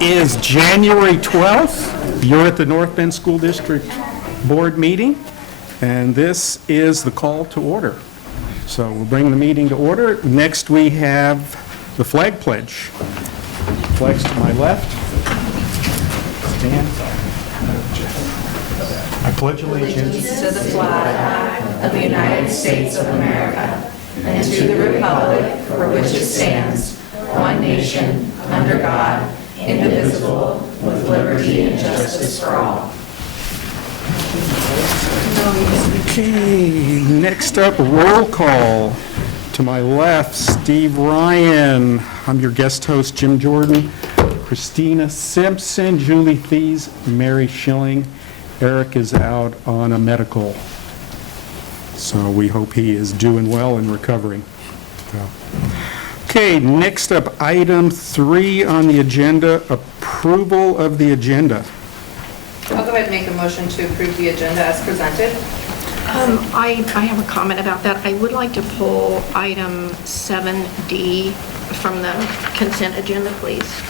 is January 12th. You're at the North Bend School District Board meeting, and this is the call to order. So we'll bring the meeting to order. Next, we have the flag pledge. Flags to my left. Stand. I pledge allegiance To the flag of the United States of America and to the republic for which it stands, one nation, under God, indivisible, with liberty and justice for all. Okay, next up, roll call. To my left, Steve Ryan. I'm your guest host, Jim Jordan. Christina Simpson, Julie Thies, Mary Schilling. Eric is out on a medical, so we hope he is doing well and recovering. Okay, next up, item 3 on the agenda, approval of the agenda. I'll go ahead and make a motion to approve the agenda as presented. I have a comment about that. I would like to pull item 7D from the consent agenda, please.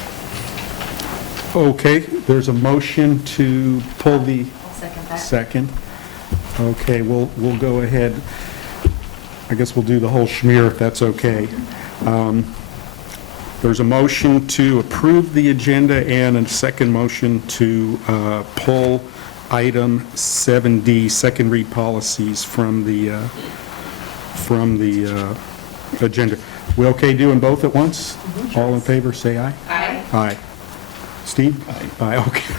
Okay, there's a motion to pull the I'll second that. second. Okay, we'll go ahead. I guess we'll do the whole schmear if that's okay. There's a motion to approve the agenda and a second motion to pull item 7D, second read policies from the agenda. We okay doing both at once? All in favor, say aye. Aye. Aye. Steve? Aye. Okay.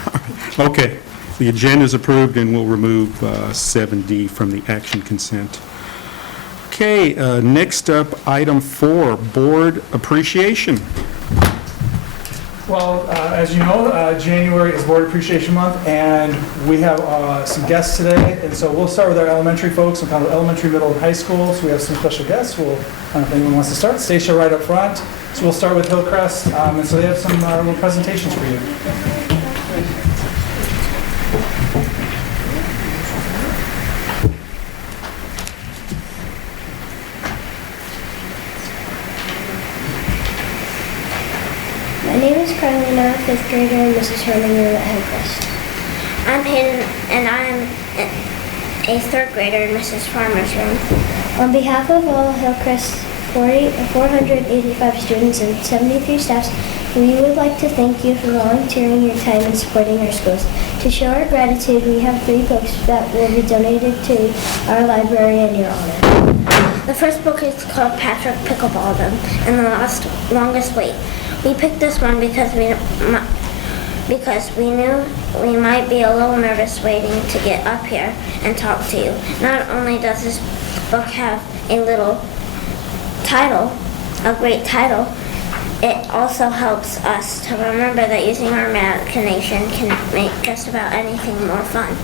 Okay. The agenda is approved, and we'll remove 7D from the action consent. Okay, next up, item 4, board appreciation. Well, as you know, January is Board Appreciation Month, and we have some guests today. And so we'll start with our elementary folks, kind of elementary, middle, and high school. So we have some special guests. I don't know if anyone wants to start. Stacia right up front. So we'll start with Hillcrest, and so they have some little presentations for you. My name is Carlina, 5th grader, and this is Herman at Hillcrest. I'm Hayden, and I'm a 3rd grader in Mrs. Farmer's room. On behalf of all Hillcrest 485 students and 73 staffs, we would like to thank you for volunteering your time and supporting our schools. To show our gratitude, we have 3 books that will be donated to our library in your honor. The first book is called Patrick Pickleballed and the Longest Wait. We picked this one because we knew we might be a little nervous waiting to get up here and talk to you. Not only does this book have a little title, a great title, it also helps us to remember that using our imagination can make just about anything more fun.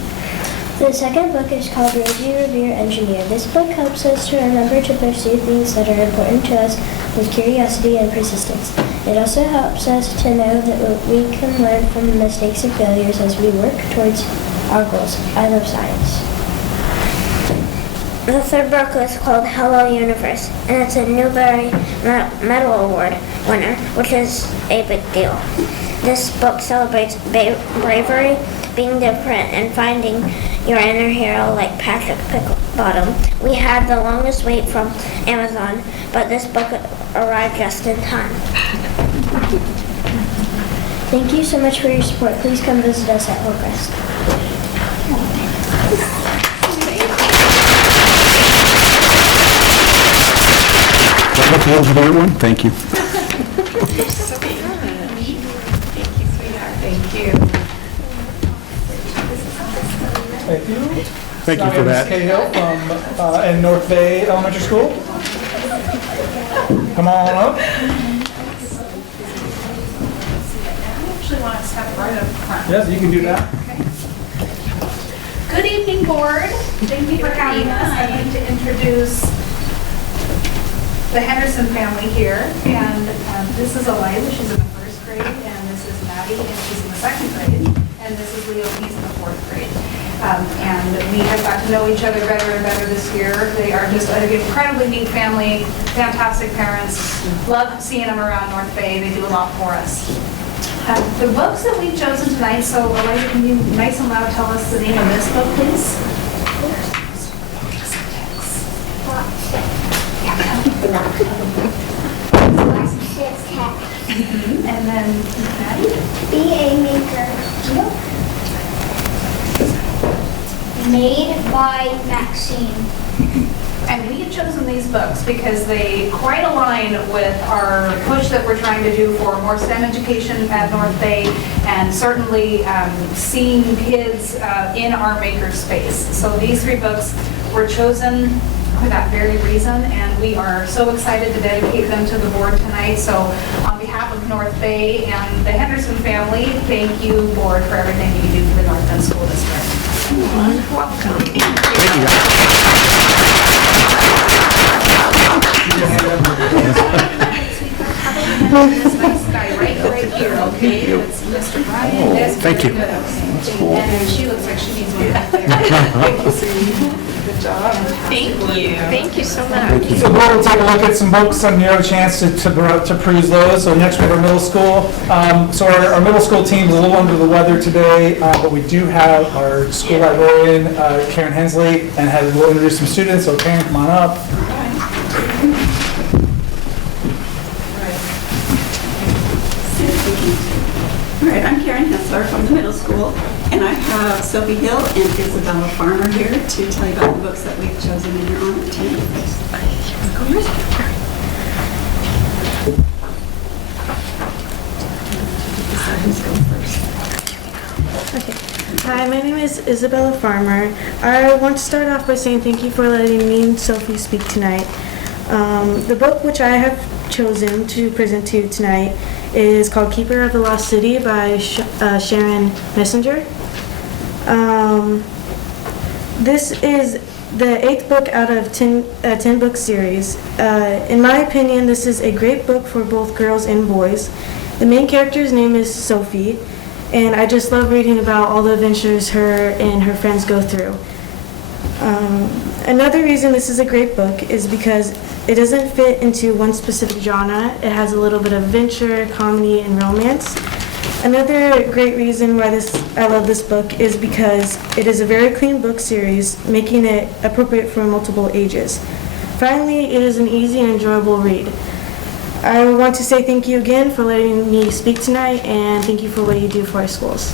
The second book is called Rosie Revere Engineer. This book helps us to remember to pursue things that are important to us with curiosity and persistence. It also helps us to know that we can learn from the mistakes and failures as we work towards our goals. I love science. The third book is called Hello Universe, and it's a Newbery Medal Award winner, which is a big deal. This book celebrates bravery, being different, and finding your inner hero like Patrick Picklebottom. We had the longest wait from Amazon, but this book arrived just in time. Thank you so much for your support. Please come visit us at Hillcrest. Thank you. Thank you. Thank you. Thank you for that. Cahill from in North Bay Elementary School. Come on up. I actually want to step right up front. Yes, you can do that. Good evening, board. Thank you for having us. I'd like to introduce the Henderson family here. And this is Eliza, she's in the 1st grade. And this is Maddie, and she's in the 2nd grade. And this is Leo, he's in the 4th grade. And we have got to know each other better and better this year. They are just an incredibly neat family, fantastic parents. Love seeing them around North Bay. They do a lot for us. The books that we've chosen tonight, so Elijah, can you nice and loud tell us the name of this book, please? And then Maddie? Be a maker. Made by Maxine. And we have chosen these books because they quite align with our push that we're trying to do for more STEM education at North Bay, and certainly seeing kids in our maker space. So these 3 books were chosen for that very reason, and we are so excited to dedicate them to the board tonight. So on behalf of North Bay and the Henderson family, thank you, board, for everything that you do for the North Bend School District. Welcome. This nice guy right here, okay? That's Mr. Brian. That's thank you. good. And then she looks like she needs one up there. Good job. Thank you so much. So we'll take a look at some books and you have a chance to peruse those. So next we have our middle school. So our middle school team is a little under the weather today, but we do have our school librarian, Karen Hensley, and we'll introduce some students. So Karen, come on up. All right, I'm Karen Hensler from the middle school, and I have Sophie Hill and Isabella Farmer here to tell you about the books that we've chosen in your honor tonight. Hi, my name is Isabella Farmer. I want to start off by saying thank you for letting me and Sophie speak tonight. The book which I have chosen to present to you tonight is called Keeper of the Lost City by Sharon Messenger. This is the 8th book out of 10 book series. In my opinion, this is a great book for both girls and boys. The main character's name is Sophie, and I just love reading about all the adventures her and her friends go through. Another reason this is a great book is because it doesn't fit into one specific genre. It has a little bit of adventure, comedy, and romance. Another great reason why I love this book is because it is a very clean book series, making it appropriate for multiple ages. Finally, it is an easy and enjoyable read. I want to say thank you again for letting me speak tonight, and thank you for what you do for our schools.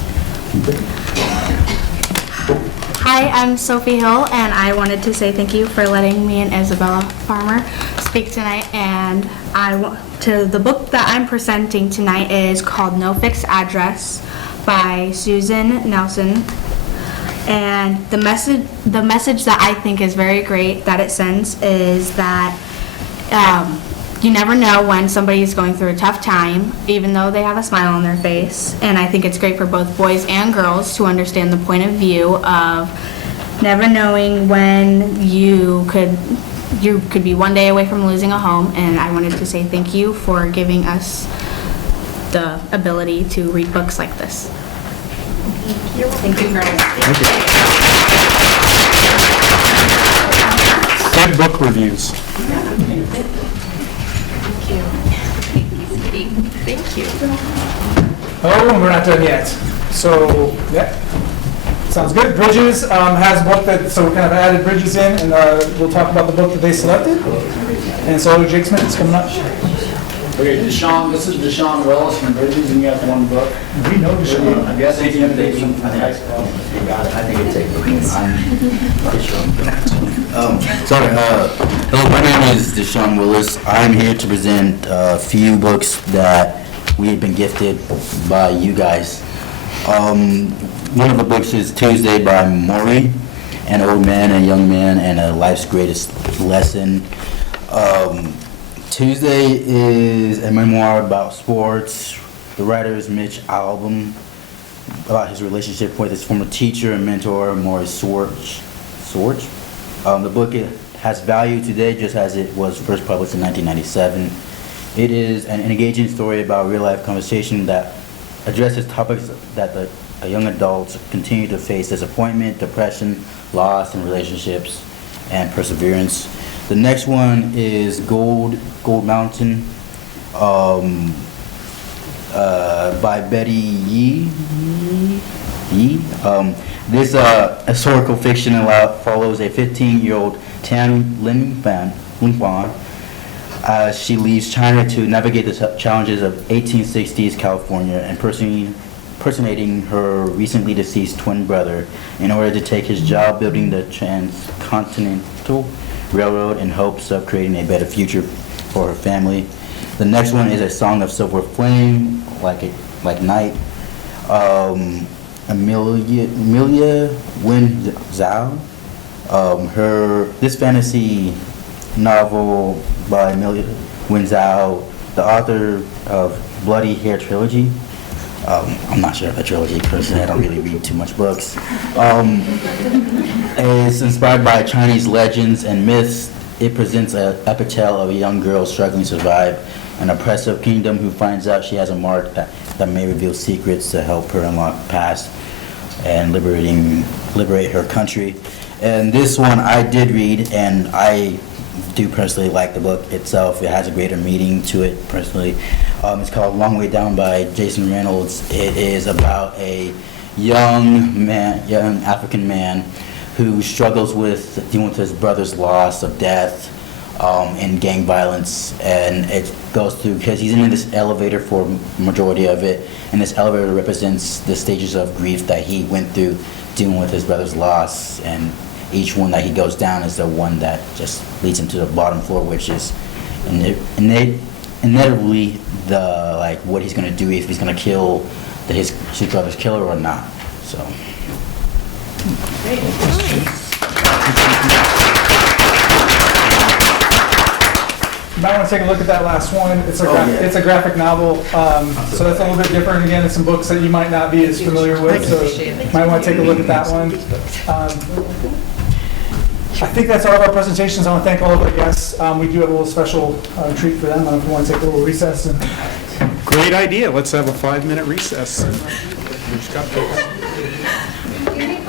Hi, I'm Sophie Hill, and I wanted to say thank you for letting me and Isabella Farmer speak tonight. And the book that I'm presenting tonight is called No Fixed Address by Susan Nelson. And the message that I think is very great that it sends is that you never know when somebody is going through a tough time, even though they have a smile on their face. And I think it's great for both boys and girls to understand the point of view of never knowing when you could be one day away from losing a home. And I wanted to say thank you for giving us the ability to read books like this. Thank you, girls. Good book reviews. Thank you. Oh, we're not done yet. So, yeah, sounds good. Bridges has a book that, so we kind of added Bridges in, and we'll talk about the book that they selected. And so Jake Smith is coming up. Okay, Deshaun, this is Deshaun Willis from Bridges, and you have one book. We know Deshaun. I guess he's going to take some. You got it. I think it's I'm pretty sure I'm good. Sorry. Hello, my name is Deshaun Willis. I'm here to present a few books that we have been gifted by you guys. One of the books is Tuesday by Maury, An Old Man, a Young Man, and a Life's Greatest Lesson. Tuesday is a memoir about sports. The writer is Mitch Albom, about his relationship with his former teacher and mentor, Maurice Swartz. The book has value today just as it was first published in 1997. It is an engaging story about real-life conversation that addresses topics that young adults continue to face: disappointment, depression, loss in relationships, and perseverance. The next one is Gold Mountain, by Betty Yee. This historical fiction follows a 15-year-old Tan Linfan. She leaves China to navigate the challenges of 1860s California, impersonating her recently deceased twin brother in order to take his job building the Transcontinental Railroad in hopes of creating a better future for her family. The next one is A Song of Silver Flame, like night. Amelia Wen Zhao. This fantasy novel by Amelia Wen Zhao, the author of Bloody Hair Trilogy. I'm not sure of the trilogy personally, I don't really read too much books. It's inspired by Chinese legends and myths. It presents an epic tale of a young girl struggling to survive an oppressive kingdom who finds out she has a mark that may reveal secrets to help her unlock past and liberate her country. And this one I did read, and I do personally like the book itself. It has a greater meaning to it personally. It's called Long Way Down by Jason Reynolds. It is about a young African man who struggles with dealing with his brother's loss of death and gang violence, and it goes through, because he's in this elevator for majority of it, and this elevator represents the stages of grief that he went through dealing with his brother's loss, and each one that he goes down is the one that just leads him to the bottom floor, which is inevitably what he's going to do, if he's going to kill his brother's killer or not. So. You might want to take a look at that last one. It's a graphic novel, so that's a little bit different. Again, it's some books that you might not be as familiar with, so you might want to take a look at that one. I think that's all of our presentations. I want to thank all of our guests. We do have a little special treat for them. I don't know if you want to take a little recess. Great idea. Let's have a 5-minute recess.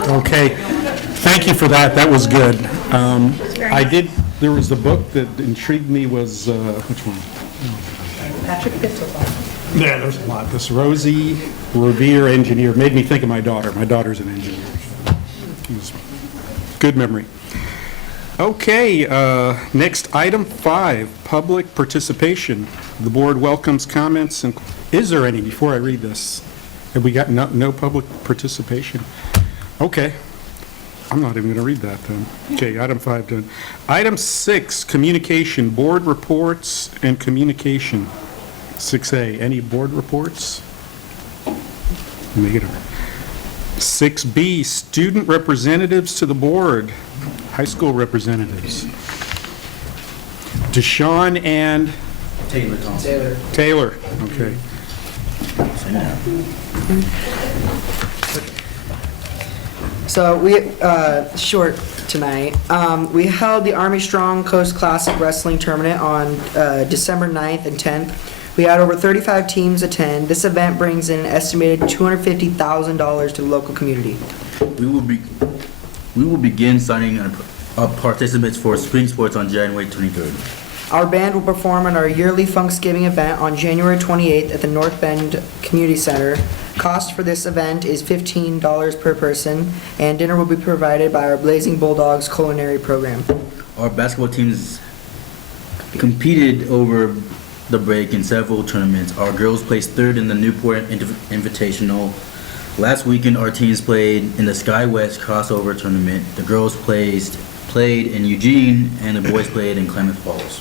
Okay. Thank you for that. That was good. There was the book that intrigued me was, which one? Patrick Pitzel. Yeah, there's a lot. This Rosie Revere engineer made me think of my daughter. My daughter's an engineer. Good memory. Okay, next item 5, public participation. The board welcomes comments and, is there any before I read this? Have we got no public participation? Okay. I'm not even going to read that then. Okay, item 5 done. Item 6, communication, board reports and communication. 6A, any board reports? Negative. 6B, student representatives to the board, high school representatives. Deshaun and? Taylor, okay. So we, short tonight, we held the Army Strong Coast Classic Wrestling Tournament on December 9th and 10th. We had over 35 teams attend. This event brings in an estimated $250,000 to the local community. We will begin signing up participants for spring sports on January 23rd. Our band will perform at our yearly Funksgiving event on January 28th at the North Bend Community Center. Cost for this event is $15 per person, and dinner will be provided by our Blazing Bulldogs culinary program. Our basketball teams competed over the break in several tournaments. Our girls placed 3rd in the Newport Invitational. Last weekend, our teams played in the SkyWest crossover tournament. The girls played in Eugene, and the boys played in Klamath Falls.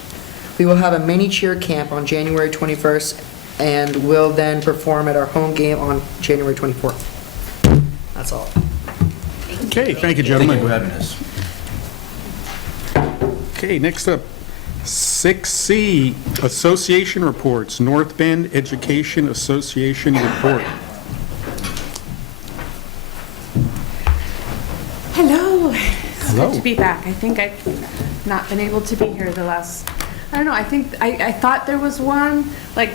We will have a mini cheer camp on January 21st, and will then perform at our home game on January 24th. That's all. Okay, thank you, gentlemen. Thank you for having us. Okay, next up, 6C, association reports, North Bend Education Association report. Hello. It's Hello. good to be back. I think I've not been able to be here the last, I don't know, I think, I thought there was one, like,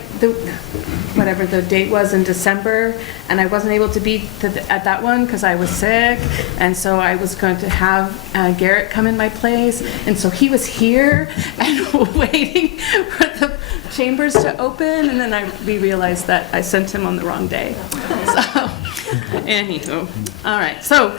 whatever the date was in December, and I wasn't able to be at that one because I was sick, and so I was going to have Garrett come in my place, and so he was here and waiting chambers to open, and then we realized that I sent him on the wrong day. So, anywho, all right. So,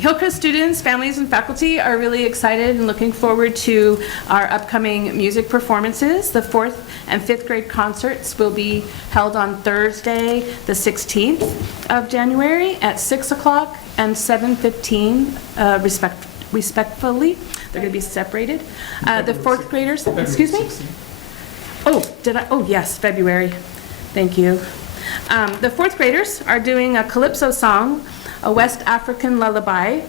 Hillcrest students, families, and faculty are really excited and looking forward to our upcoming music performances. The 4th and 5th grade concerts will be held on Thursday, the 16th of January at 6 o'clock and 7:15, respectfully. They're going to be separated. The 4th graders, excuse me? Oh, yes, February. Thank you. The 4th graders are doing a calypso song, a West African lullaby,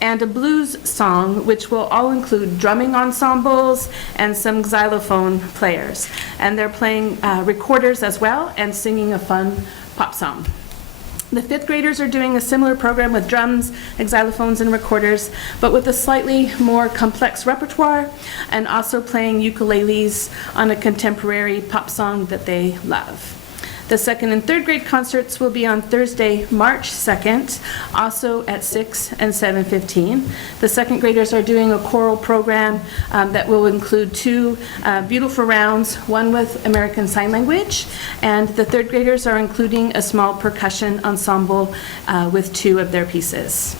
and a blues song, which will all include drumming ensembles and some xylophone players. And they're playing recorders as well and singing a fun pop song. The 5th graders are doing a similar program with drums, xylophones, and recorders, but with a slightly more complex repertoire, and also playing ukuleles on a contemporary pop song that they love. The 2nd and 3rd grade concerts will be on Thursday, March 2nd, also at 6 and 7:15. The 2nd graders are doing a choral program that will include 2 beautiful rounds, one with American Sign Language, and the 3rd graders are including a small percussion ensemble with 2 of their pieces.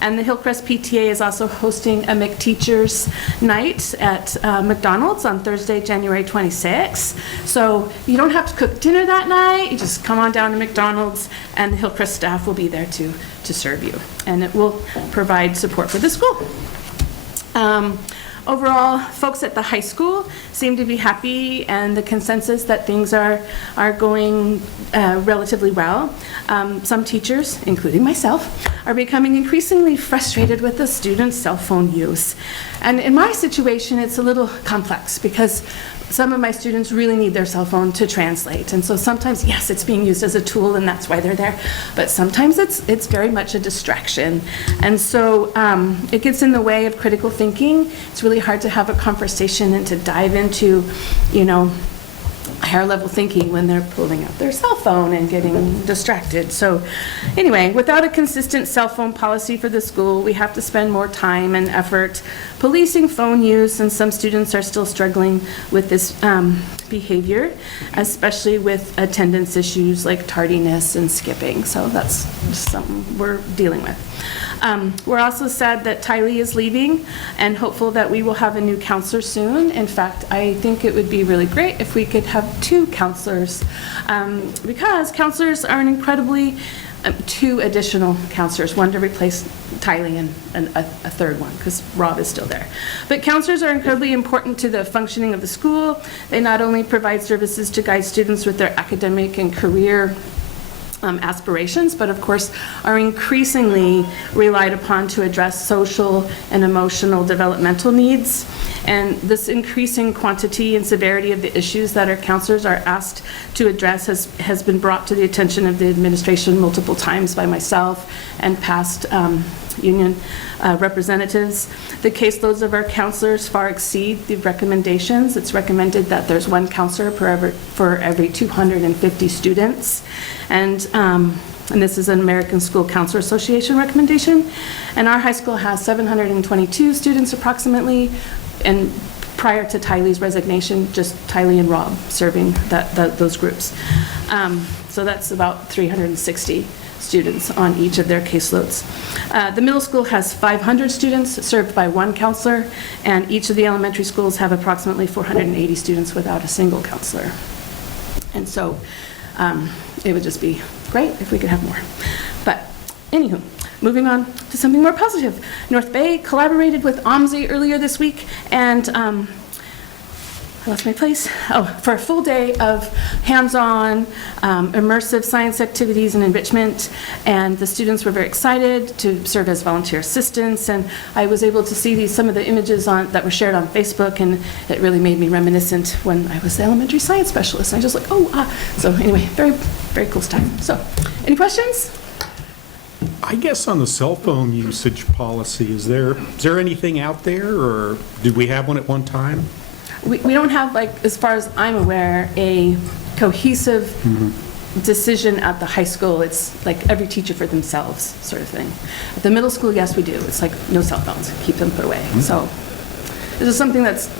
And the Hillcrest PTA is also hosting a McTeachers Night at McDonald's on Thursday, January 26th. So you don't have to cook dinner that night. You just come on down to McDonald's, and the Hillcrest staff will be there to serve you. And it will provide support for the school. Overall, folks at the high school seem to be happy, and the consensus that things are going relatively well. Some teachers, including myself, are becoming increasingly frustrated with the students' cell phone use. And in my situation, it's a little complex because some of my students really need their cell phone to translate. And so sometimes, yes, it's being used as a tool and that's why they're there, but sometimes it's very much a distraction. And so it gets in the way of critical thinking. It's really hard to have a conversation and to dive into, higher level thinking when they're pulling out their cell phone and getting distracted. So anyway, without a consistent cell phone policy for the school, we have to spend more time and effort policing phone use, and some students are still struggling with this behavior, especially with attendance issues like tardiness and skipping. So that's just something we're dealing with. We're also sad that Tylee is leaving and hopeful that we will have a new counselor soon. In fact, I think it would be really great if we could have 2 counselors because counselors are an incredibly 2 additional counselors, one to replace Tylee and a 3rd one because Rob is still there. But counselors are incredibly important to the functioning of the school. They not only provide services to guide students with their academic and career aspirations, but of course are increasingly relied upon to address social and emotional developmental needs. And this increasing quantity and severity of the issues that our counselors are asked to address has been brought to the attention of the administration multiple times by myself and past union representatives. The caseloads of our counselors far exceed the recommendations. It's recommended that there's 1 counselor for every 250 students. And this is an American School Counselor Association recommendation. And our high school has 722 students approximately, and prior to Tylee's resignation, just Tylee and Rob serving those groups. So that's about 360 students on each of their caseloads. The middle school has 500 students served by 1 counselor, and each of the elementary schools have approximately 480 students without a single counselor. And so it would just be great if we could have more. But anywho, moving on to something more positive. North Bay collaborated with OMSI earlier this week, and I lost my place. For a full day of hands-on, immersive science activities and enrichment, and the students were very excited to serve as volunteer assistants, and I was able to see some of the images that were shared on Facebook, and it really made me reminiscent when I was the elementary science specialist. And I just So anyway, very, very cool time. So, any questions? I guess on the cell phone usage policy, is there anything out there, or did we have one at one time? We don't have, as far as I'm aware, a cohesive decision at the high school. It's like every teacher for themselves sort of thing. At the middle school, yes, we do. It's like no cell phones, keep them put away. So this is something that's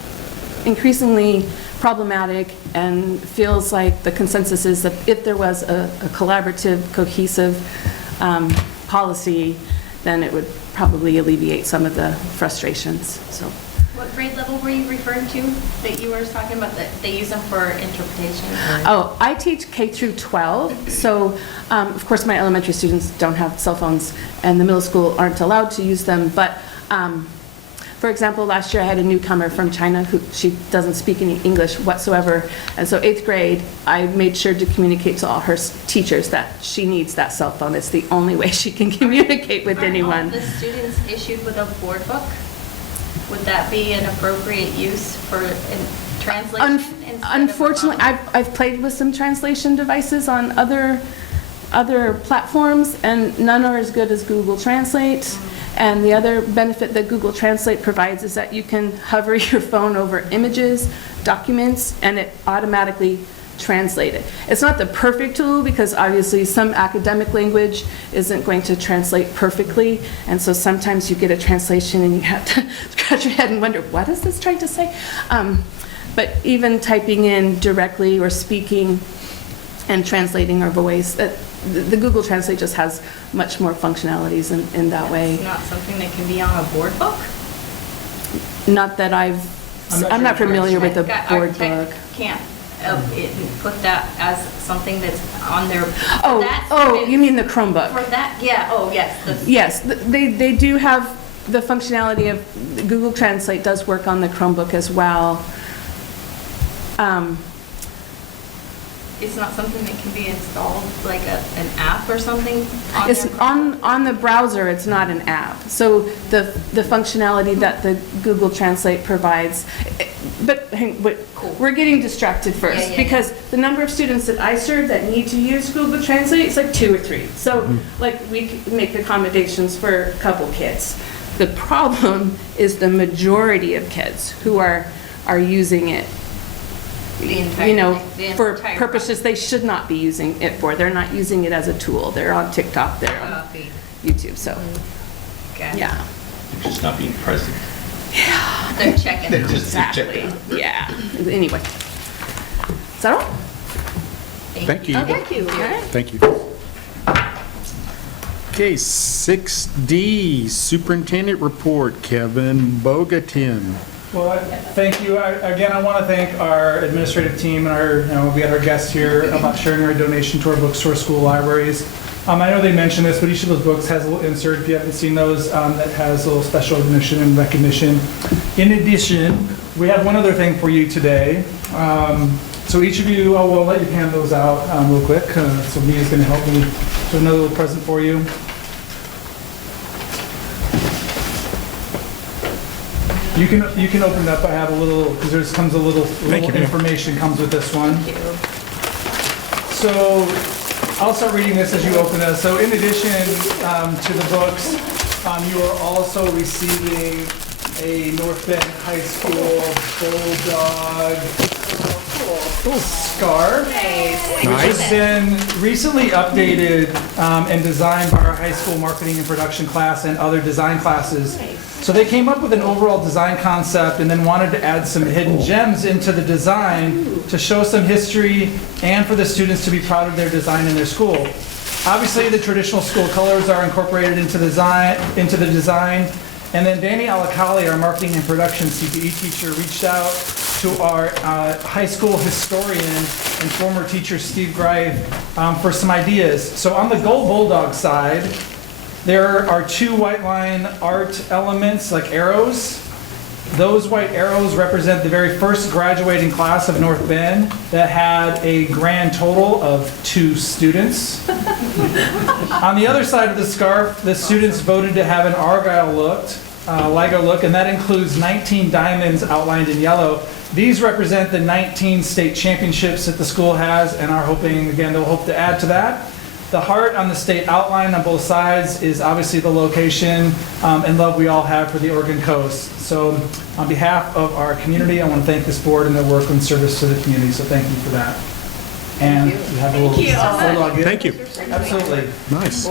increasingly problematic and feels like the consensus is that if there was a collaborative, cohesive policy, then it would probably alleviate some of the frustrations, so. What grade level were you referring to that you were talking about that they use them for interpretation? Oh, I teach K through 12, so of course my elementary students don't have cell phones and the middle school aren't allowed to use them, but for example, last year I had a newcomer from China who she doesn't speak any English whatsoever, and so 8th grade I made sure to communicate to all her teachers that she needs that cell phone. It's the only way she can communicate with anyone. Are all the students issued with a board book? Would that be an appropriate use for translation? instead of a Unfortunately, phone? I've played with some translation devices on other platforms, and none are as good as Google Translate. And the other benefit that Google Translate provides is that you can hover your phone over images, documents, and it automatically translates it. It's not the perfect tool because obviously some academic language isn't going to translate perfectly, and so sometimes you get a translation and you have to scratch your head and wonder, what is this trying to say? But even typing in directly or speaking and translating our voice, the Google Translate just has much more functionalities in that way. It's not something that can be on a board book? Not that I'm not familiar with a board Architect book. Can't put that as something that's on their. Oh, you mean the Chromebook? For that, yeah, oh, yes. Yes, they do have the functionality of, Google Translate does work on the Chromebook as well. It's not something that can be installed, like an app or something? It's on the browser, it's not an app. So the functionality that the Google Translate provides, but we're getting distracted first, Yeah. because the number of students that I serve that need to use Google Translate is like 2 or 3. So like we can make accommodations for a couple kids. The problem is the majority of kids who are using it, for purposes they should not be using it for. They're not using it as a tool. They're on TikTok, they're on YouTube, so, yeah. They're just not being present. They're checking They're out. just Exactly, yeah. Anyway. Is that all? Thank you. Thank you. Thank you. Okay, 6D, Superintendent Report, Kevin Bogatin. Well, thank you. Again, I want to thank our administrative team and we had our guests here about sharing our donation to our bookstore school libraries. I know they mentioned this, but each of those books has a little insert, if you haven't seen those, that has a little special admission and recognition. In addition, we have one other thing for you today. So each of you, we'll let you hand those out real quick. So Mia's going to help me with another little present for you. You can open it up. I have a little, because there's comes a little information comes with this one. So I'll start reading this as you open it. So in addition to the books, you are also receiving a North Bend High School Bulldog scarf, which has been recently updated and designed by our high school marketing and production class and other design classes. So they came up with an overall design concept and then wanted to add some hidden gems into the design to show some history and for the students to be proud of their design in their school. Obviously, the traditional school colors are incorporated into the design. And then Danny Alakali, our marketing and production CPE teacher, reached out to our high school historian and former teacher Steve Greif for some ideas. So on the Gold Bulldog side, there are 2 white line art elements like arrows. Those white arrows represent the very first graduating class of North Bend that had a grand total of 2 students. On the other side of the scarf, the students voted to have an Argyle LIGO look, and that includes 19 diamonds outlined in yellow. These represent the 19 state championships that the school has and are hoping, again, they'll hope to add to that. The heart on the state outline on both sides is obviously the location and love we all have for the Oregon coast. So on behalf of our community, I want to thank this board and their work and service to the community. So thank you for that. And you have a little Bulldog gift. Thank you. Absolutely. Nice.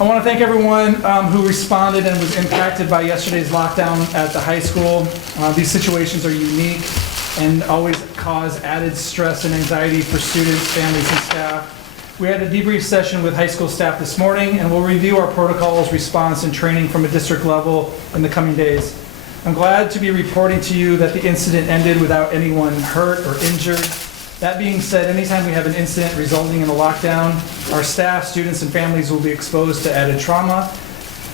I want to thank everyone who responded and was impacted by yesterday's lockdown at the high school. These situations are unique, and always cause added stress and anxiety for students, families, and staff. We had a debrief session with high school staff this morning, and we'll review our protocols, response, and training from a district level in the coming days. I'm glad to be reporting to you that the incident ended without anyone hurt or injured. That being said, anytime we have an incident resulting in a lockdown, our staff, students, and families will be exposed to added trauma,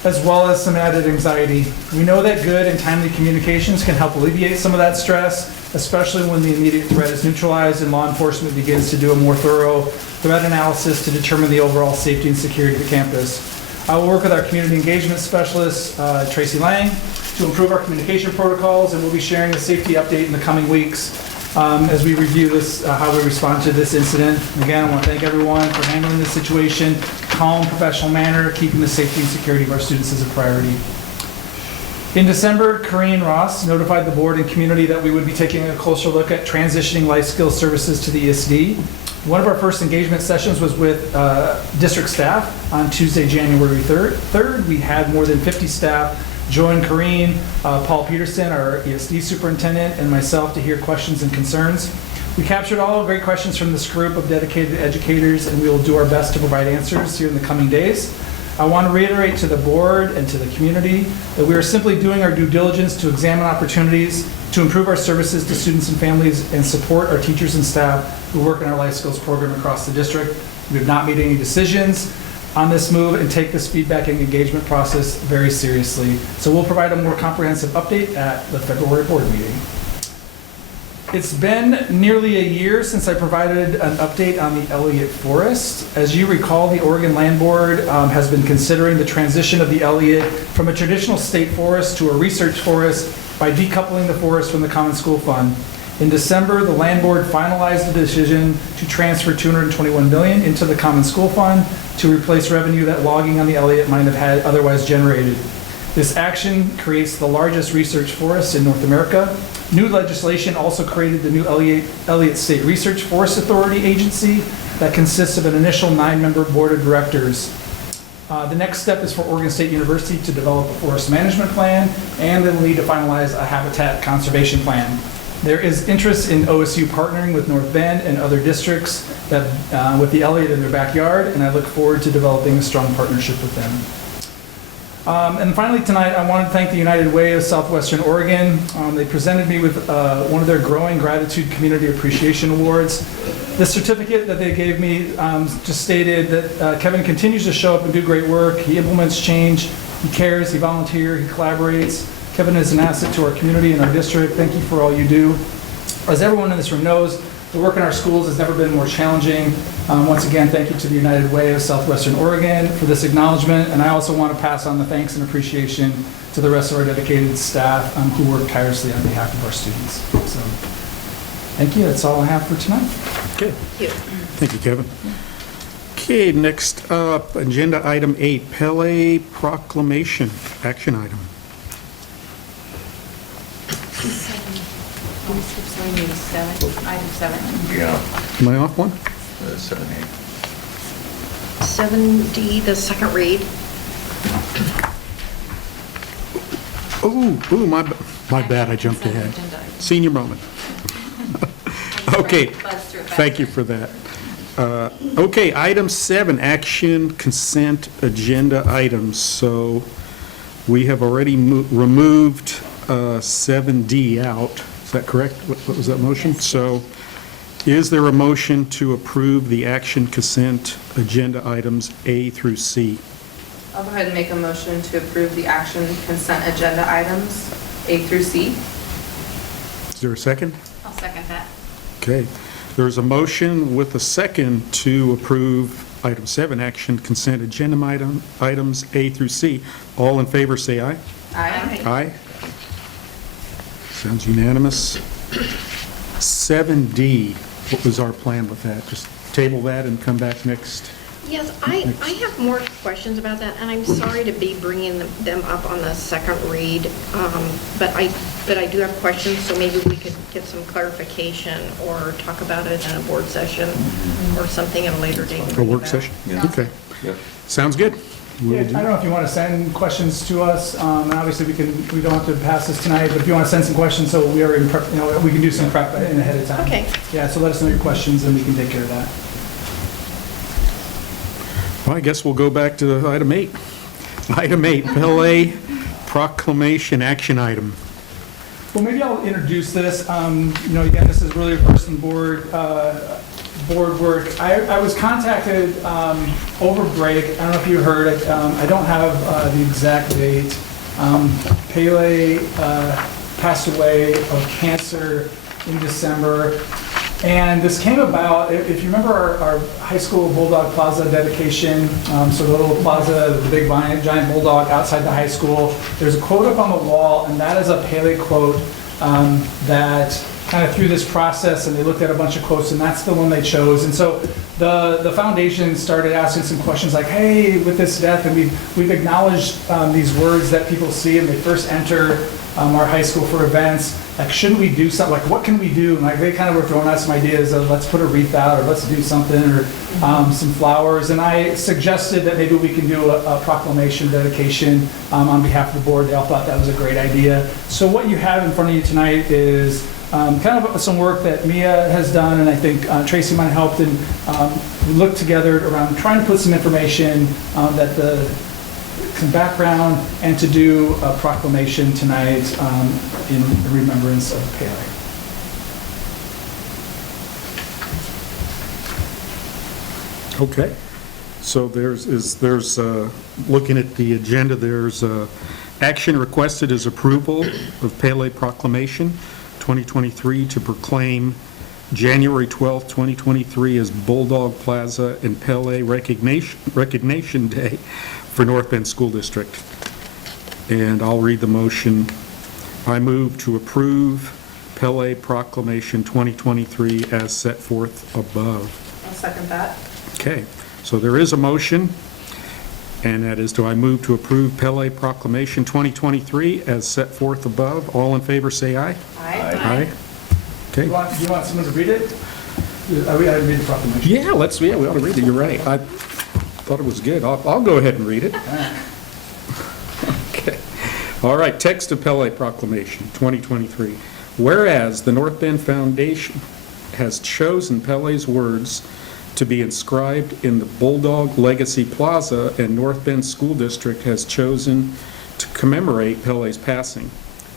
as well as some added anxiety. We know that good and timely communications can help alleviate some of that stress, especially when the immediate threat is neutralized and law enforcement begins to do a more thorough threat analysis to determine the overall safety and security of the campus. I will work with our community engagement specialist, Tracy Lang, to improve our communication protocols, and we'll be sharing a safety update in the coming weeks as we review this, how we respond to this incident. Again, I want to thank everyone for handling this situation, calm, professional manner, keeping the safety and security of our students as a priority. In December, Corrine Ross notified the board and community that we would be taking a closer look at transitioning life skills services to the ESD. One of our first engagement sessions was with district staff on Tuesday, January 3rd. We had more than 50 staff join Corrine, Paul Peterson, our ESD superintendent, and myself to hear questions and concerns. We captured all great questions from this group of dedicated educators, and we will do our best to provide answers here in the coming days. I want to reiterate to the board and to the community that we are simply doing our due diligence to examine opportunities to improve our services to students and families and support our teachers and staff who work in our life skills program across the district. We have not made any decisions on this move and take this feedback and engagement process very seriously. So we'll provide a more comprehensive update at the February board meeting. It's been nearly a year since I provided an update on the Elliott Forest. As you recall, the Oregon Land Board has been considering the transition of the Elliott from a traditional state forest to a research forest by decoupling the forest from the Common School Fund. In December, the Land Board finalized the decision to transfer $221 million into the Common School Fund to replace revenue that logging on the Elliott might have had otherwise generated. This action creates the largest research forest in North America. New legislation also created the new Elliott State Research Forest Authority agency that consists of an initial 9-member board of directors. The next step is for Oregon State University to develop a forest management plan, and they'll need to finalize a habitat conservation plan. There is interest in OSU partnering with North Bend and other districts that, with the Elliott in their backyard, and I look forward to developing a strong partnership with them. And finally tonight, I want to thank the United Way of Southwestern Oregon. They presented me with one of their Growing Gratitude Community Appreciation Awards. The certificate that they gave me just stated that Kevin continues to show up and do great work. He implements change, he cares, he volunteers, he collaborates. Kevin is an asset to our community and our district. Thank you for all you do. As everyone in this room knows, the work in our schools has never been more challenging. Once again, thank you to the United Way of Southwestern Oregon for this acknowledgement, and I also want to pass on the thanks and appreciation to the rest of our dedicated staff who work tirelessly on behalf of our students. So, thank you. That's all I have for tonight. Okay. Thank you, Kevin. Okay, next up, agenda item 8, Pele Proclamation, action item. Item 7. Yeah. Am I off one? 7A. 7D, the second read. Oh, my bad, I jumped ahead. Senior moment. Okay, thank you for that. Okay, item 7, action consent agenda items. So we have already removed 7D out. Is that correct? What was that motion? Yes. So is there a motion to approve the action consent agenda items A through C? I'll go ahead and make a motion to approve the action consent agenda items A through C. Is there a second? I'll second that. Okay. There's a motion with a second to approve item 7, action consent agenda items A through C. All in favor, say aye. Aye. Aye. Sounds unanimous. 7D, what was our plan with that? Just table that and come back next? Yes, I have more questions about that, and I'm sorry to be bringing them up on the second read, but I do have questions, so maybe we could get some clarification or talk about it in a board session or something at a later date. A work session? Yeah. Okay. Yep. Sounds good. Yeah, I don't know if you want to send questions to us, and obviously we don't have to pass this tonight, but if you want to send some questions, so we are in prep, we can do some prep in ahead of time. Okay. Yeah, so let us know your questions and we can take care of that. Well, I guess we'll go back to item 8. Item 8, Pele Proclamation Action Item. Well, maybe I'll introduce this. Again, this is really first on board work. I was contacted over break. I don't know if you heard it. I don't have the exact date. Pele passed away of cancer in December. And this came about, if you remember our high school Bulldog Plaza dedication, so the little plaza, the big giant bulldog outside the high school, there's a quote up on the wall, and that is a Pele quote that kind of through this process, and they looked at a bunch of quotes, and that's the one they chose. And so the foundation started asking some questions like, hey, with this death, and we've acknowledged these words that people see when they first enter our high school for events. Like, shouldn't we do something? Like, what can we do? And like, they kind of were throwing out some ideas of let's put a wreath out, or let's do something, or some flowers. And I suggested that maybe we can do a proclamation dedication on behalf of the board. They all thought that was a great idea. So what you have in front of you tonight is kind of some work that Mia has done, and I think Tracy might have helped, and we looked together around trying to put some information some background, and to do a proclamation tonight in remembrance of Pele. Okay. So there's looking at the agenda, there's action requested is approval of Pele Proclamation 2023 to proclaim January 12th, 2023 as Bulldog Plaza and Pele Recognition Day for North Bend School District. And I'll read the motion. I move to approve Pele Proclamation 2023 as set forth above. I'll second that. Okay, so there is a motion, and that is, do I move to approve Pele Proclamation 2023 as set forth above? All in favor, say aye. Aye. Okay. Do you want someone to read it? I read the proclamation. Yeah, we ought to read it, you're right. I thought it was good. I'll go ahead and read it. Okay. All right, text of Pele Proclamation 2023. Whereas the North Bend Foundation has chosen Pele's words to be inscribed in the Bulldog Legacy Plaza, and North Bend School District has chosen to commemorate Pele's passing.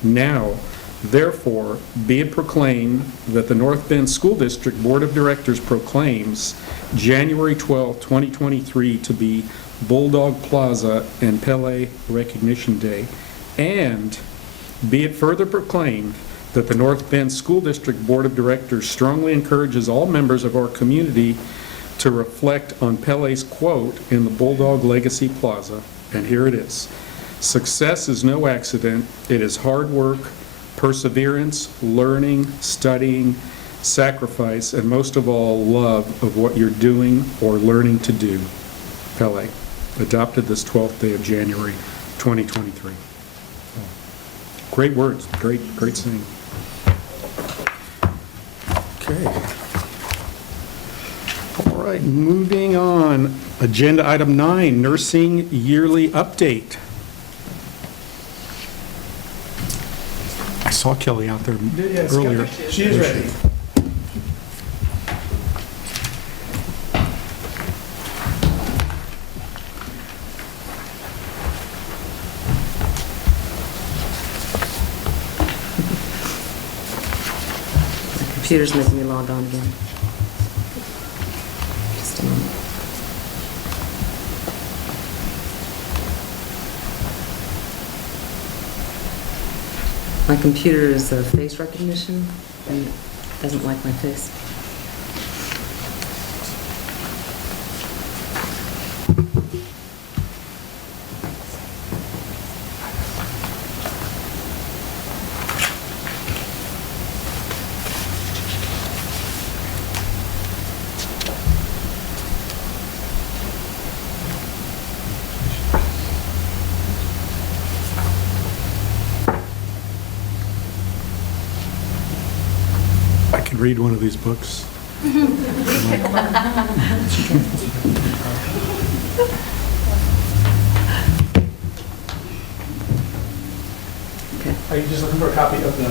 Now, therefore, be it proclaimed that the North Bend School District Board of Directors proclaims January 12, 2023 to be Bulldog Plaza and Pele Recognition Day, and be it further proclaimed that the North Bend School District Board of Directors strongly encourages all members of our community to reflect on Pele's quote in the Bulldog Legacy Plaza, and here it is. Success is no accident. It is hard work, perseverance, learning, studying, sacrifice, and most of all, love of what you're doing or learning to do. Pele, adopted this 12th day of January, 2023. Great words, great saying. Okay. All right, moving on. Agenda item 9, nursing yearly update. I saw Kelly out there Yes, earlier. she is ready. Computer's making me log on again. Just a moment. My computer is face recognition and it doesn't like my face. I can read one of these books. Are you just looking for a copy of the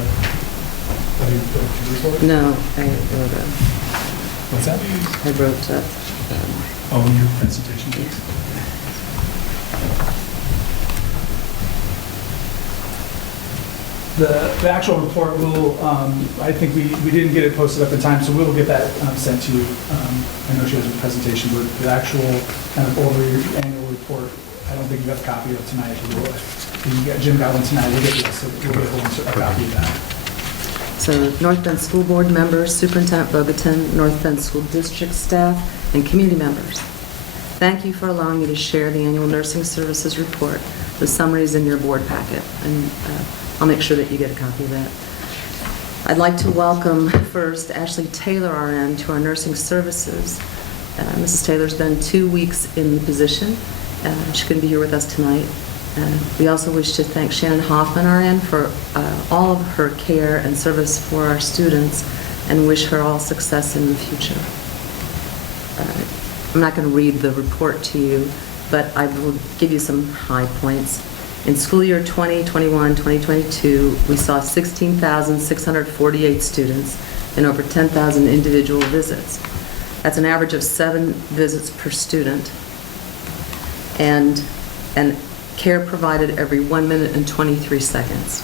computer's board? No, I wrote a, What's that? I wrote a, Oh, your presentation, please. The actual report will, I think we didn't get it posted up in time, so we'll get that sent to you. I know she has a presentation, but the actual kind of over your annual report, I don't think you have a copy of tonight. Jim got one tonight, we'll get this, so we'll get a copy of that. so North Bend School Board members, Superintendent Bogatin, North Bend School District staff, and community members. Thank you for allowing me to share the annual nursing services report. The summary is in your board packet, and I'll make sure that you get a copy of that. I'd like to welcome first Ashley Taylor, RN, to our nursing services. Mrs. Taylor's been 2 weeks in the position. She couldn't be here with us tonight. We also wish to thank Shannon Hoffman, RN, for all of her care and service for our students, and wish her all success in the future. I'm not going to read the report to you, but I will give you some high points. In school year 2021-2022, we saw 16,648 students and over 10,000 individual visits. That's an average of 7 visits per student, and care provided every 1 minute and 23 seconds.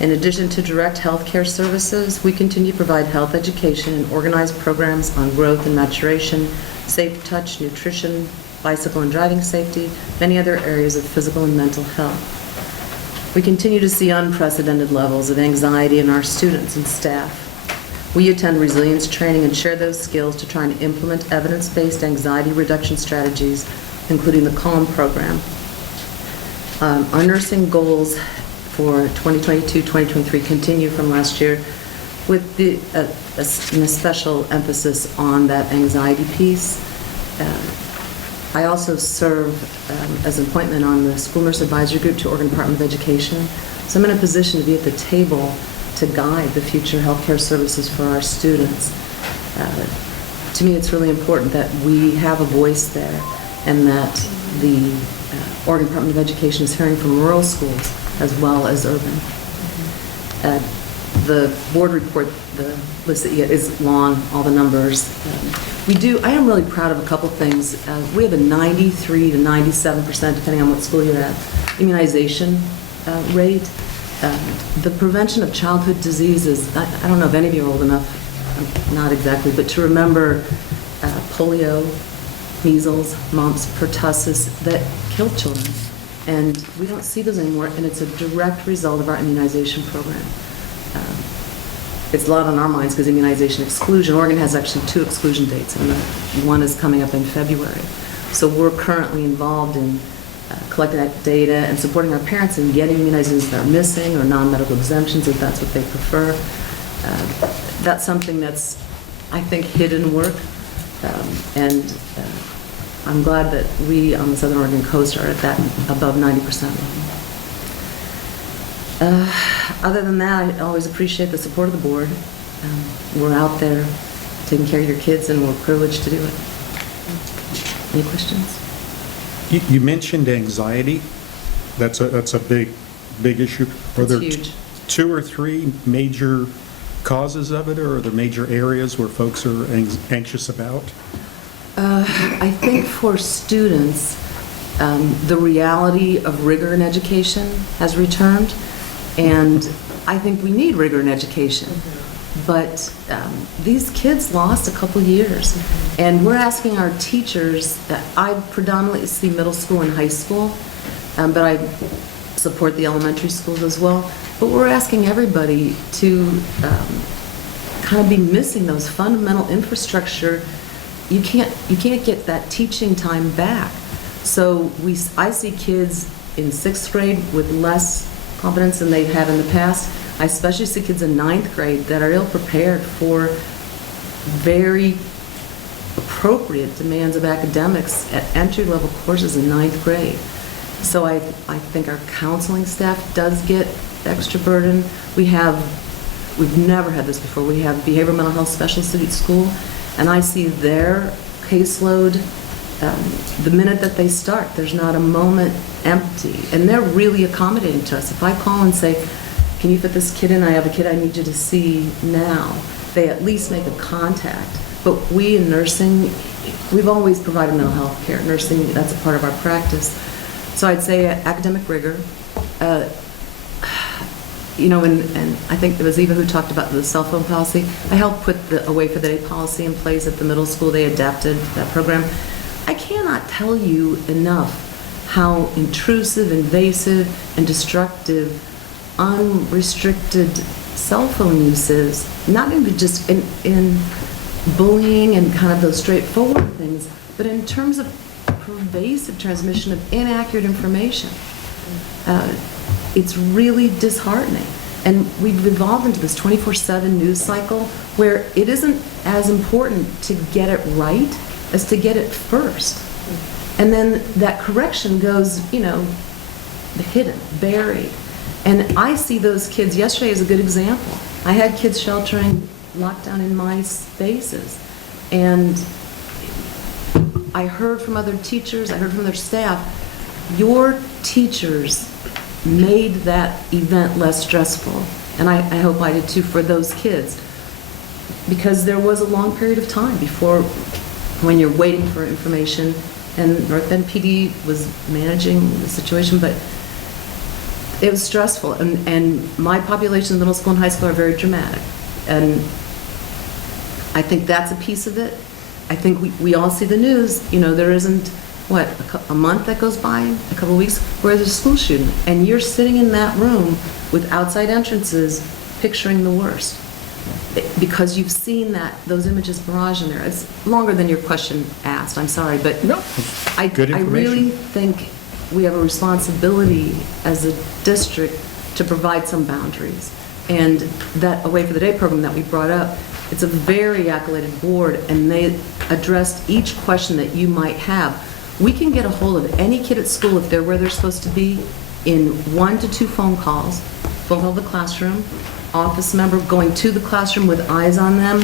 In addition to direct health care services, we continue to provide health education and organized programs on growth and maturation, safe touch, nutrition, bicycle and driving safety, many other areas of physical and mental health. We continue to see unprecedented levels of anxiety in our students and staff. We attend resilience training and share those skills to try and implement evidence-based anxiety reduction strategies, including the CALM program. Our nursing goals for 2022-2023 continue from last year, with a special emphasis on that anxiety piece. I also serve as an appointment on the School Nurse Advisory Group to Oregon Department of Education. So I'm in a position to be at the table to guide the future healthcare services for our students. To me, it's really important that we have a voice there, and that the Oregon Department of Education is hearing from rural schools as well as urban. The board report, the list that you get is long, all the numbers. I am really proud of a couple things. We have a 93 to 97%, depending on what school you're at, immunization rate. The prevention of childhood diseases, I don't know if any of you are old enough, not exactly, but to remember polio, measles, mumps, pertussis, that kill children. And we don't see those anymore, and it's a direct result of our immunization program. It's a lot on our minds because immunization exclusion. Oregon has actually 2 exclusion dates, and one is coming up in February. So we're currently involved in collecting that data and supporting our parents in getting immunizations that are missing or non-medical exemptions if that's what they prefer. That's something that's, I think, hidden work, and I'm glad that we on the Southern Oregon coast are at that above 90% level. Other than that, I always appreciate the support of the board. We're out there taking care of your kids, and we're privileged to do it. Any questions? You mentioned anxiety. That's a big issue. Are there huge. 2 or 3 major causes of it, or are there major areas where folks are anxious about? I think for students, the reality of rigor in education has returned, and I think we need rigor in education. But these kids lost a couple years, and we're asking our teachers, I predominantly see middle school and high school, but I support the elementary schools as well, but we're asking everybody to kind of be missing those fundamental infrastructure. You can't get that teaching time back. So I see kids in 6th grade with less confidence than they've had in the past. I especially see kids in 9th grade that are ill-prepared for very appropriate demands of academics at entry-level courses in 9th grade. So I think our counseling staff does get extra burden. We've never had this before. We have behavioral mental health specialists at each school, and I see their caseload the minute that they start, there's not a moment empty. And they're really accommodating to us. If I call and say, can you fit this kid in? I have a kid I need you to see now. They at least make a contact. But we in nursing, we've always provided mental health care. Nursing, that's a part of our practice. So I'd say academic rigor. You know, and I think it was Eva who talked about the cell phone policy. I helped put the Away for the Day policy in place at the middle school. They adapted that program. I cannot tell you enough how intrusive, invasive, and destructive unrestricted cell phone use is, not even just in bullying and kind of those straightforward things, but in terms of pervasive transmission of inaccurate information. It's really disheartening. And we've evolved into this 24/7 news cycle where it isn't as important to get it right as to get it first. And then that correction goes, you know, hidden, buried. And I see those kids, yesterday is a good example. I had kids sheltering, locked down in my spaces. And I heard from other teachers, I heard from their staff, your teachers made that event less stressful. And I hope I did too for those kids. Because there was a long period of time before, when you're waiting for information, and North Bend PD was managing the situation, but it was stressful. And my population in middle school and high school are very dramatic. And I think that's a piece of it. I think we all see the news. You know, there isn't, what, a month that goes by, a couple of weeks, where there's a school shooting. And you're sitting in that room with outside entrances picturing the worst. Because you've seen those images barrage in there. It's longer than your question asked, I'm sorry, but No, good I information. really think we have a responsibility as a district to provide some boundaries. And that Away for the Day program that we brought up, it's a very accoladed board, and they addressed each question that you might have. We can get a hold of any kid at school if they're where they're supposed to be in 1 to 2 phone calls, phone call to the classroom, office member going to the classroom with eyes on them.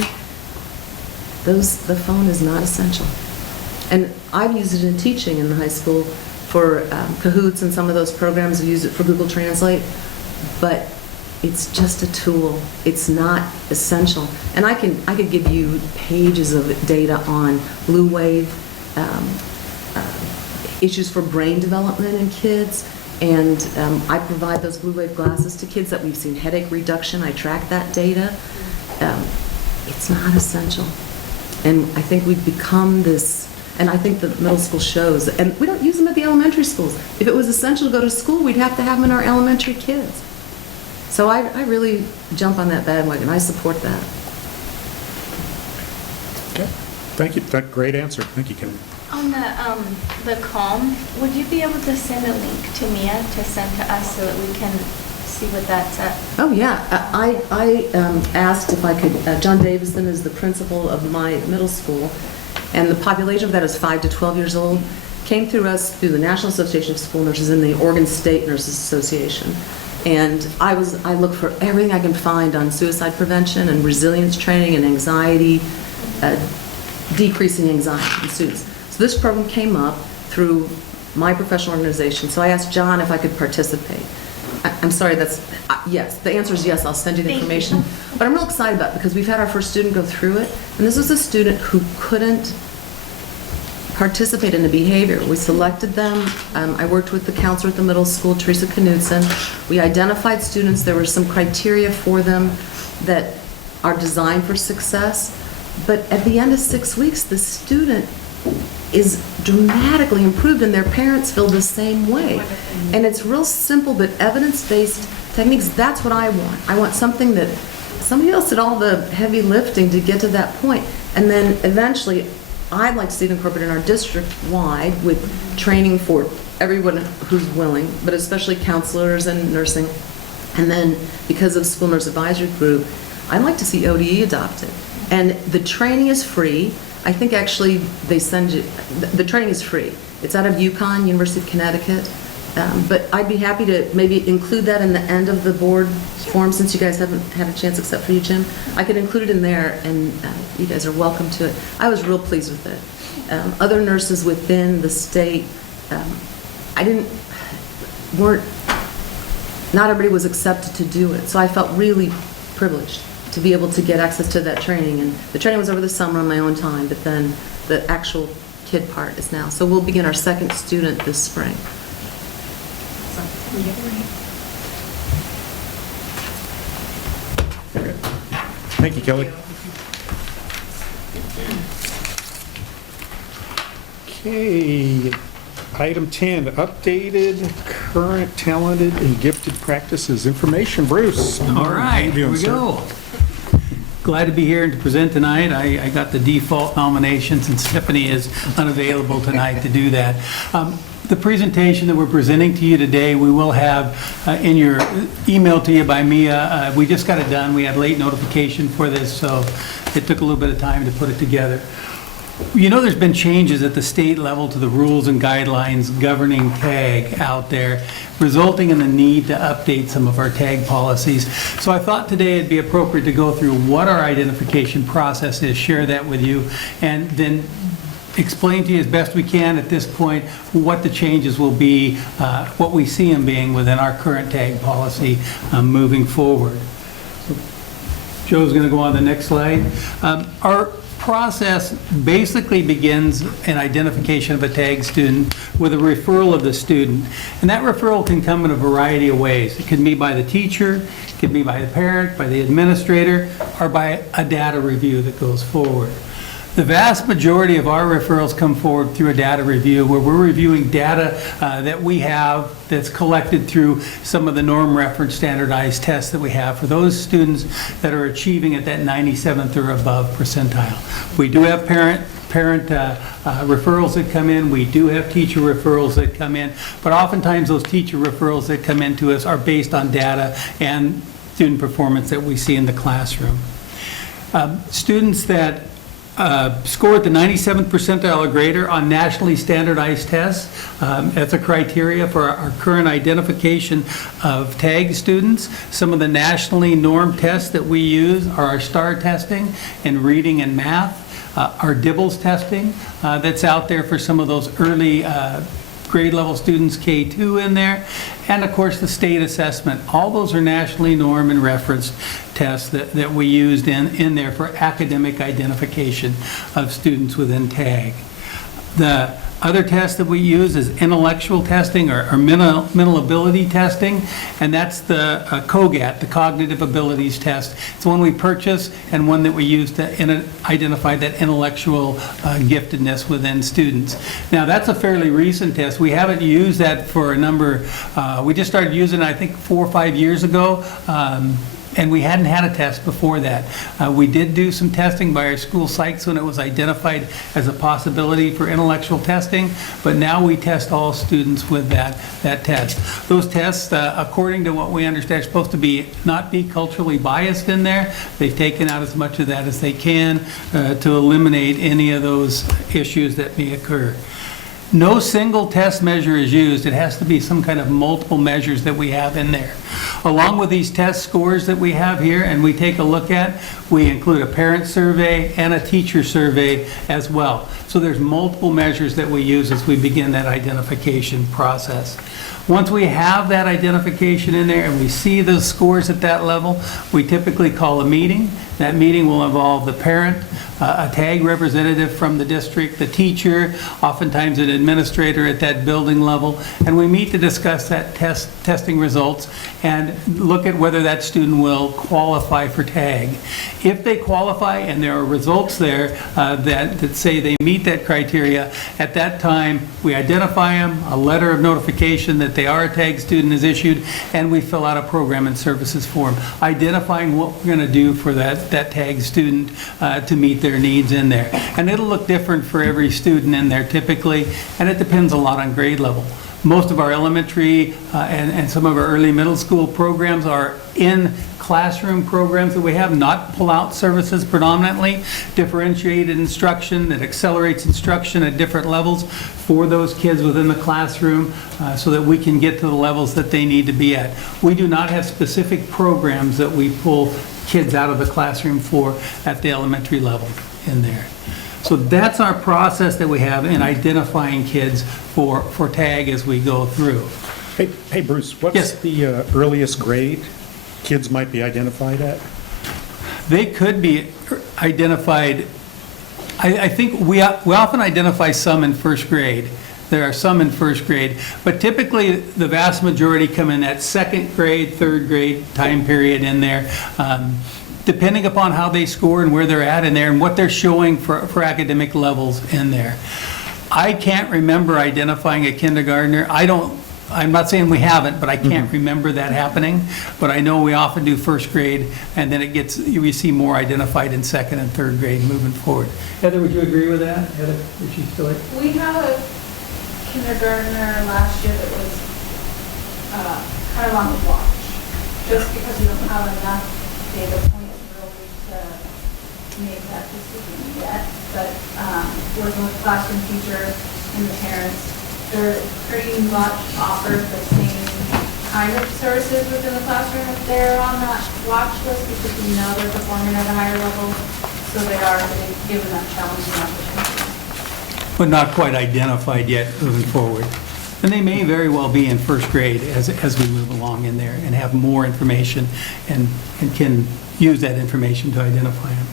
The phone is not essential. And I've used it in teaching in the high school for Cahoots and some of those programs. I've used it for Google Translate, but it's just a tool. It's not essential. And I could give you pages of data on blue wave, issues for brain development in kids. And I provide those blue wave glasses to kids that we've seen headache reduction. I track that data. It's not essential. And I think we've become this, and I think the middle school shows, and we don't use them at the elementary schools. If it was essential to go to school, we'd have to have them in our elementary kids. So I really jump on that bandwagon. I support that. Okay. Thank you. Great answer. Thank you, Kim. On the Calm, would you be able to send a link to Mia to send to us so that we can see what that's at? Oh, yeah. I asked if I could, John Davison is the principal of my middle school, and the population of that is 5 to 12 years old. Came through us through the National Association of School Nurses and the Oregon State Nurses Association. And I look for everything I can find on suicide prevention and resilience training and anxiety, decreasing anxiety in students. So this program came up through my professional organization. So I asked John if I could participate. I'm sorry, yes. The answer is yes, I'll send you the information. But I'm real excited about it because we've had our first student go through it. And this was a student who couldn't participate in the behavior. We selected them. I worked with the counselor at the middle school, Teresa Knudsen. We identified students. There were some criteria for them that are designed for success. But at the end of 6 weeks, the student is dramatically improved and their parents feel the same way. And it's real simple but evidence-based techniques. That's what I want. I want something that somebody else did all the heavy lifting to get to that point. And then eventually, I'd like to see it incorporated in our district-wide with training for everyone who's willing, but especially counselors and nursing. And then because of School Nurse Advisory Group, I'd like to see ODE adopted. And the training is free. I think actually they send you, the training is free. It's out of UConn, University of Connecticut. But I'd be happy to maybe include that in the end of the board form since you guys haven't had a chance except for you, Jim. I could include it in there and you guys are welcome to it. I was real pleased with it. other nurses within the state, not everybody was accepted to do it. So I felt really privileged to be able to get access to that training. And the training was over the summer on my own time, but then the actual kid part is now. So we'll begin our second student this spring. Thank you, Kelly. Okay, item 10, updated, current, talented, and gifted practices information. Bruce. All right, here we go. Glad to be here and to present tonight. I got the default nomination since Stephanie is unavailable tonight to do that. The presentation that we're presenting to you today, we will have in your email to you by Mia. We just got it done. We had late notification for this, so it took a little bit of time to put it together. You know, there's been changes at the state level to the rules and guidelines governing TAG out there, resulting in the need to update some of our TAG policies. So I thought today it'd be appropriate to go through what our identification process is, share that with you, and then explain to you as best we can at this point what the changes will be, what we see them being within our current TAG policy moving forward. So Joe's going to go on the next slide. Our process basically begins an identification of a TAG student with a referral of the student. And that referral can come in a variety of ways. It can be by the teacher, it can be by the parent, by the administrator, or by a data review that goes forward. The vast majority of our referrals come forward through a data review where we're reviewing data that we have that's collected through some of the norm reference standardized tests that we have for those students that are achieving at that 97th or above percentile. We do have parent referrals that come in. We do have teacher referrals that come in. But oftentimes those teacher referrals that come in to us are based on data and student performance that we see in the classroom. Students that score at the 97th percentile or greater on nationally standardized tests. That's a criteria for our current identification of TAG students. Some of the nationally normed tests that we use are our STAR testing in reading and math, our DIBELS testing that's out there for some of those early grade level students, K2 in there, and of course the state assessment. All those are nationally normed and referenced tests that we used in there for academic identification of students within TAG. The other test that we use is intellectual testing or mental ability testing, and that's the COGAT, the Cognitive Abilities Test. It's one we purchase and one that we use to identify that intellectual giftedness within students. Now, that's a fairly recent test. We haven't used that for a number, we just started using it, I think, 4 or 5 years ago. And we hadn't had a test before that. We did do some testing by our school psychs when it was identified as a possibility for intellectual testing, but now we test all students with that test. Those tests, according to what we understand, are supposed to not be culturally biased in there. They've taken out as much of that as they can to eliminate any of those issues that may occur. No single test measure is used. It has to be some kind of multiple measures that we have in there. Along with these test scores that we have here and we take a look at, we include a parent survey and a teacher survey as well. So there's multiple measures that we use as we begin that identification process. Once we have that identification in there and we see those scores at that level, we typically call a meeting. That meeting will involve the parent, a TAG representative from the district, the teacher, oftentimes an administrator at that building level, and we meet to discuss that testing results and look at whether that student will qualify for TAG. If they qualify and there are results there that say they meet that criteria, at that time we identify them, a letter of notification that they are a TAG student is issued, and we fill out a program and services form identifying what we're going to do for that TAG student to meet their needs in there. And it'll look different for every student in there typically, and it depends a lot on grade level. Most of our elementary and some of our early middle school programs are in classroom programs that we have, not pull-out services predominantly, differentiated instruction that accelerates instruction at different levels for those kids within the classroom so that we can get to the levels that they need to be at. We do not have specific programs that we pull kids out of the classroom for at the elementary level in there. So that's our process that we have in identifying kids for tag as we go through. Hey, Bruce, what's Yes. the earliest grade kids might be identified at? They could be identified, I think we often identify some in first grade. There are some in first grade, but typically the vast majority come in that second grade, third grade time period in there, depending upon how they score and where they're at in there and what they're showing for academic levels in there. I can't remember identifying a kindergartner. I'm not saying we haven't, but I can't remember that happening. But I know we often do first grade, and then we see more identified in second and third grade moving forward. Heather, would you agree with that? Heather, is she still there? We have a kindergartner last year that was kind of on the watch, just because we don't have enough data points really to make that decision yet. But working with classroom teachers and the parents, they're pretty much offered the same kind of services within the classroom if they're on that watch list, because we know they're performing at a higher level, so they are getting given that challenging opportunity. But not quite identified yet moving forward. And they may very well be in first grade as we move along in there and have more information and can use that information to identify them.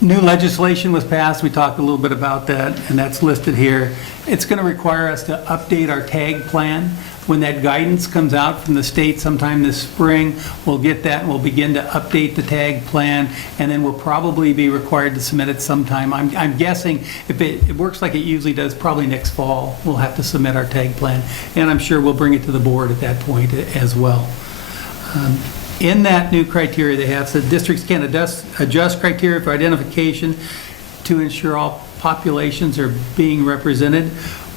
New legislation was passed. We talked a little bit about that, and that's listed here. It's going to require us to update our tag plan. When that guidance comes out from the state sometime this spring, we'll get that and we'll begin to update the tag plan, and then we'll probably be required to submit it sometime. I'm guessing if it works like it usually does, probably next fall, we'll have to submit our tag plan, and I'm sure we'll bring it to the board at that point as well. In that new criteria they have, so districts can adjust criteria for identification to ensure all populations are being represented.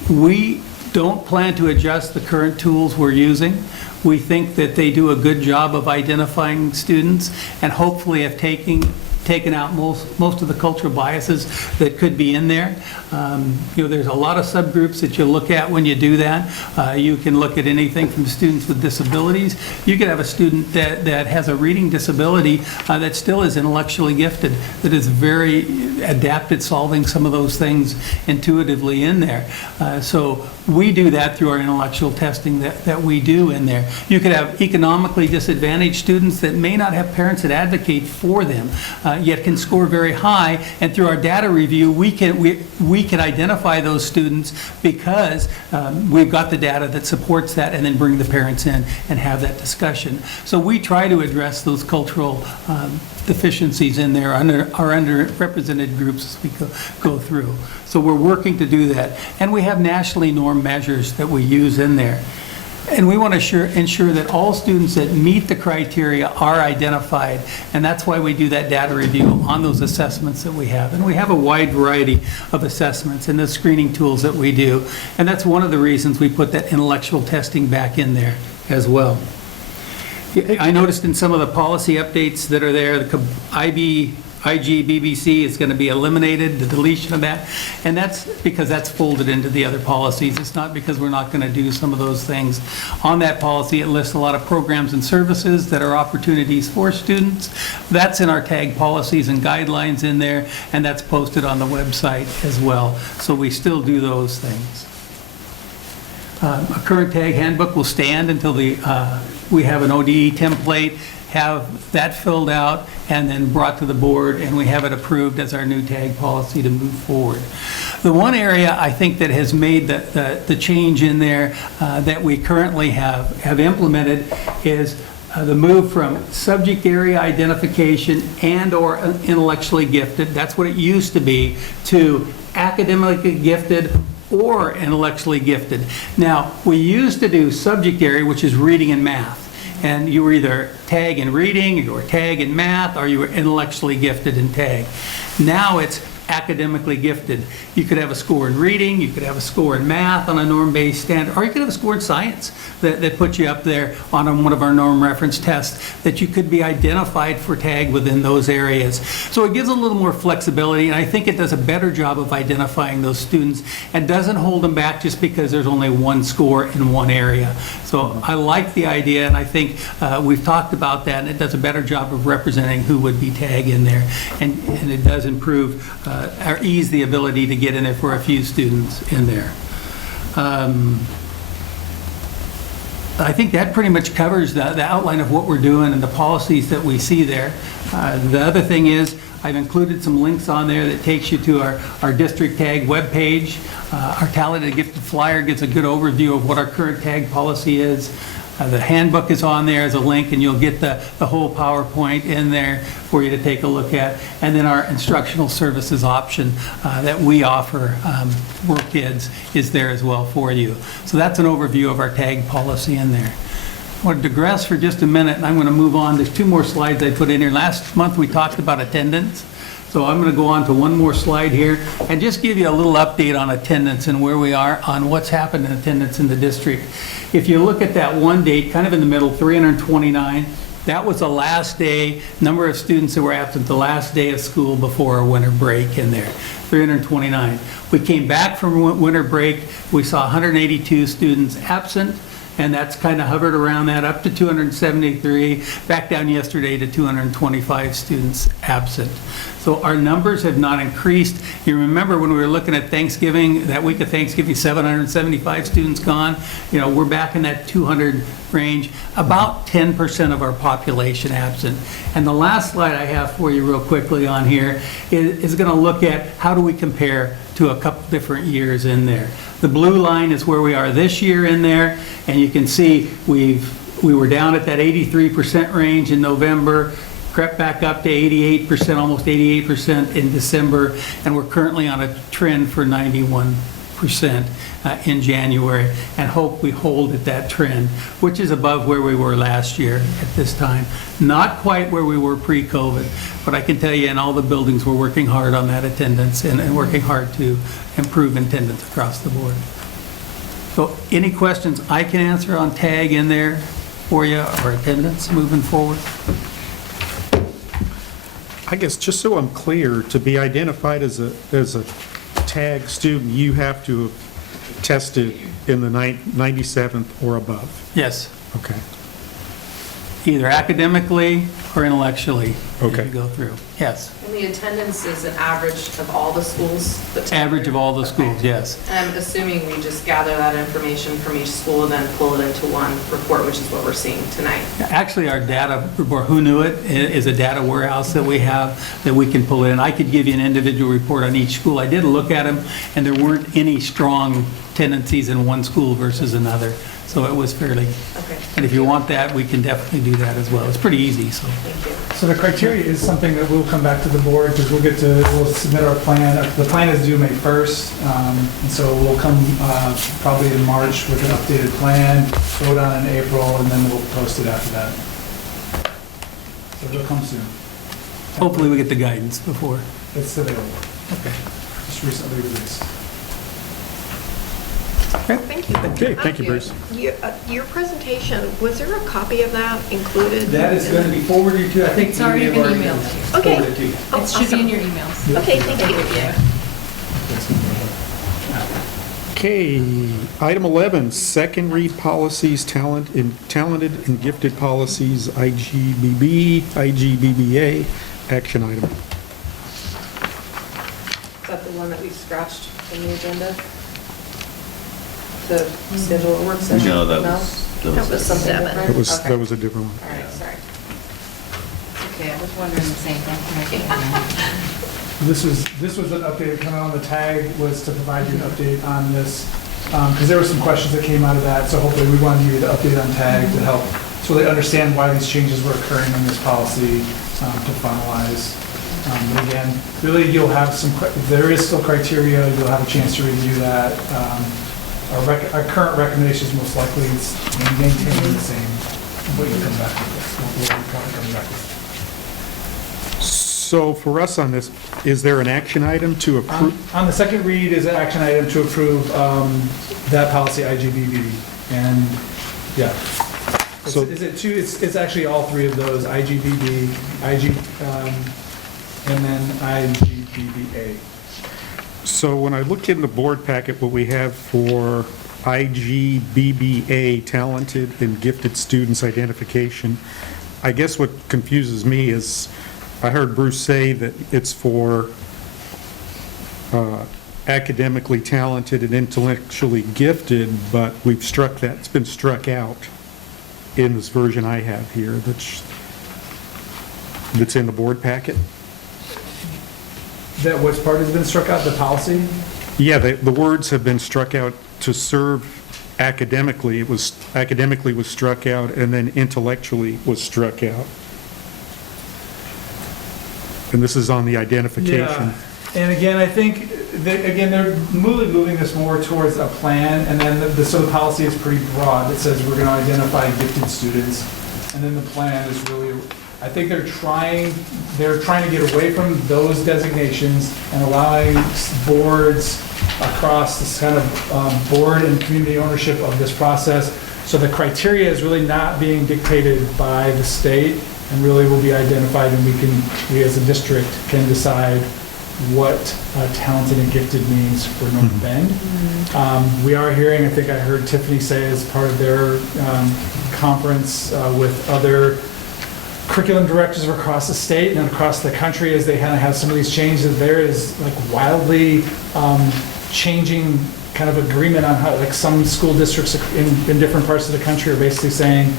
We don't plan to adjust the current tools we're using. We think that they do a good job of identifying students and hopefully have taken out most of the cultural biases that could be in there. There's a lot of subgroups that you look at when you do that. You can look at anything from students with disabilities. You could have a student that has a reading disability that still is intellectually gifted, that is very adept at solving some of those things intuitively in there. So we do that through our intellectual testing that we do in there. You could have economically disadvantaged students that may not have parents that advocate for them, yet can score very high, and through our data review, we can identify those students because we've got the data that supports that, and then bring the parents in and have that discussion. So we try to address those cultural deficiencies in there under our underrepresented groups as we go through. So we're working to do that, and we have nationally normed measures that we use in there. And we want to ensure that all students that meet the criteria are identified, and that's why we do that data review on those assessments that we have. And we have a wide variety of assessments and the screening tools that we do, and that's one of the reasons we put that intellectual testing back in there as well. I noticed in some of the policy updates that are there, the IGBBC is going to be eliminated, the deletion of that, and that's because that's folded into the other policies. It's not because we're not going to do some of those things. On that policy, it lists a lot of programs and services that are opportunities for students. That's in our tag policies and guidelines in there, and that's posted on the website as well. So we still do those things. A current tag handbook will stand until we have an ODE template, have that filled out, and then brought to the board, and we have it approved as our new tag policy to move forward. The one area I think that has made the change in there that we currently have implemented is the move from subject area identification and/or intellectually gifted, that's what it used to be, to academically gifted or intellectually gifted. Now, we used to do subject area, which is reading and math. And you were either tag in reading, you were tag in math, or you were intellectually gifted in tag. Now it's academically gifted. You could have a score in reading, you could have a score in math on a norm-based standard, or you could have a score in science that puts you up there on one of our norm reference tests, that you could be identified for tag within those areas. So it gives a little more flexibility, and I think it does a better job of identifying those students and doesn't hold them back just because there's only one score in one area. So I like the idea, and I think we've talked about that, and it does a better job of representing who would be tag in there, and it does improve or ease the ability to get in there for a few students in there. I think that pretty much covers the outline of what we're doing and the policies that we see there. The other thing is, I've included some links on there that takes you to our district tag webpage. Our Talented and Gifted flyer gives a good overview of what our current tag policy is. The handbook is on there as a link, and you'll get the whole PowerPoint in there for you to take a look at. And then our instructional services option that we offer for kids is there as well for you. So that's an overview of our tag policy in there. I want to digress for just a minute, and I'm going to move on. There's 2 more slides I put in here. Last month, we talked about attendance. So I'm going to go on to one more slide here and just give you a little update on attendance and where we are on what's happened in attendance in the district. If you look at that one date, kind of in the middle, 329, that was the last day, number of students that were absent the last day of school before our winter break in there, 329. We came back from winter break, we saw 182 students absent, and that's kind of hovered around that up to 273, back down yesterday to 225 students absent. So our numbers have not increased. You remember when we were looking at Thanksgiving, that week of Thanksgiving, 775 students gone. You know, we're back in that 200 range, about 10% of our population absent. And the last slide I have for you real quickly on here is going to look at how do we compare to a couple different years in there. The blue line is where we are this year in there, and you can see we were down at that 83% range in November, crept back up to 88%, almost 88% in December, and we're currently on a trend for 91% in January, and hope we hold at that trend, which is above where we were last year at this time. Not quite where we were pre-COVID, but I can tell you in all the buildings, we're working hard on that attendance and working hard to improve attendance across the board. So any questions I can answer on tag in there for you or attendance moving forward? I guess just so I'm clear, to be identified as a tag student, you have to have tested in the 97th or above? Yes. Okay. Either academically or intellectually as Okay. you go through. Yes. And the attendance is an average of all the schools? Average of all the schools, yes. I'm assuming we just gather that information from each school and then pull it into one report, which is what we're seeing tonight. Actually, our data report, Who Knew It, is a data warehouse that we have that we can pull in. I could give you an individual report on each school. I did look at them, and there weren't any strong tendencies in one school versus another. So it was fairly, and if you want that, we can definitely do that as well. It's pretty easy, so. So the criteria is something that we'll come back to the board, because we'll submit our plan. The plan is due May 1st, and so we'll come probably in March with an updated plan, vote on it in April, and then we'll post it after that. So it'll come soon. Hopefully we get the guidance before. It's available. Okay. Just recently released. Thank you. Okay, thank you, Bruce. Your presentation, was there a copy of that included? That is going to be forwarded to, I think. It's already been emailed. Okay. Forwarded to you. Oh, It should be in awesome. your emails. Okay, thank you. Okay, item 11, second read policies, talented and gifted policies, IGBB, IGBBA, action item. Is that the one that we scratched from the agenda? To schedule a work session? No, that That was something different? That was a different one. All right, sorry. Okay, I was wondering the same thing. This was an update coming on the tag, was to provide you an update on this, because there were some questions that came out of that, so hopefully we wanted to give you the update on tag to help so they understand why these changes were occurring in this policy to finalize. But again, really you'll have there is still criteria, you'll have a chance to review that. Our current recommendation is most likely is maintaining the same, what you come back with, what we're probably coming back with. So for us on this, is there an action item to approve? On the second read is an action item to approve that policy, IGBB. And, yeah. So- It's actually all three of those, IGBB, and then IGBBA. So when I look in the board packet, what we have for IGBBA, talented and gifted students identification, I guess what confuses me is, I heard Bruce say that it's for academically talented and intellectually gifted, but we've struck that, it's been struck out in this version I have here that's in the board packet. That which part has been struck out, the policy? Yeah, the words have been struck out to serve academically. It was, academically was struck out, and then intellectually was struck out. And this is on the identification. Yeah. And again, I think, they're moving this more towards a plan, and then so the policy is pretty broad. It says we're going to identify gifted students, and then the plan is really, I think they're trying to get away from those designations and allowing boards across this kind of board and community ownership of this process. So the criteria is really not being dictated by the state, and really will be identified, and we as a district can decide what talented and gifted means for North Bend. We are hearing, I think I heard Tiffany say as part of their conference with other curriculum directors across the state and across the country, as they kind of have some of these changes, there is like wildly changing kind of agreement on how, like some school districts in different parts of the country are basically saying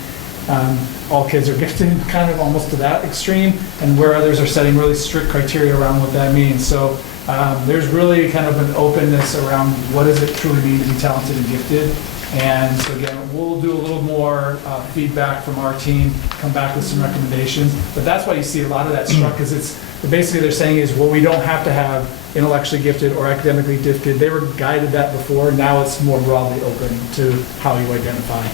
all kids are gifted, kind of almost to that extreme, and where others are setting really strict criteria around what that means. So there's really kind of an openness around what does it truly mean to be talented and gifted. And so again, we'll do a little more feedback from our team, come back with some recommendations. But that's why you see a lot of that struck, because it's basically they're saying is, well, we don't have to have intellectually gifted or academically gifted. They were guided that before. Now it's more broadly open to how you identify,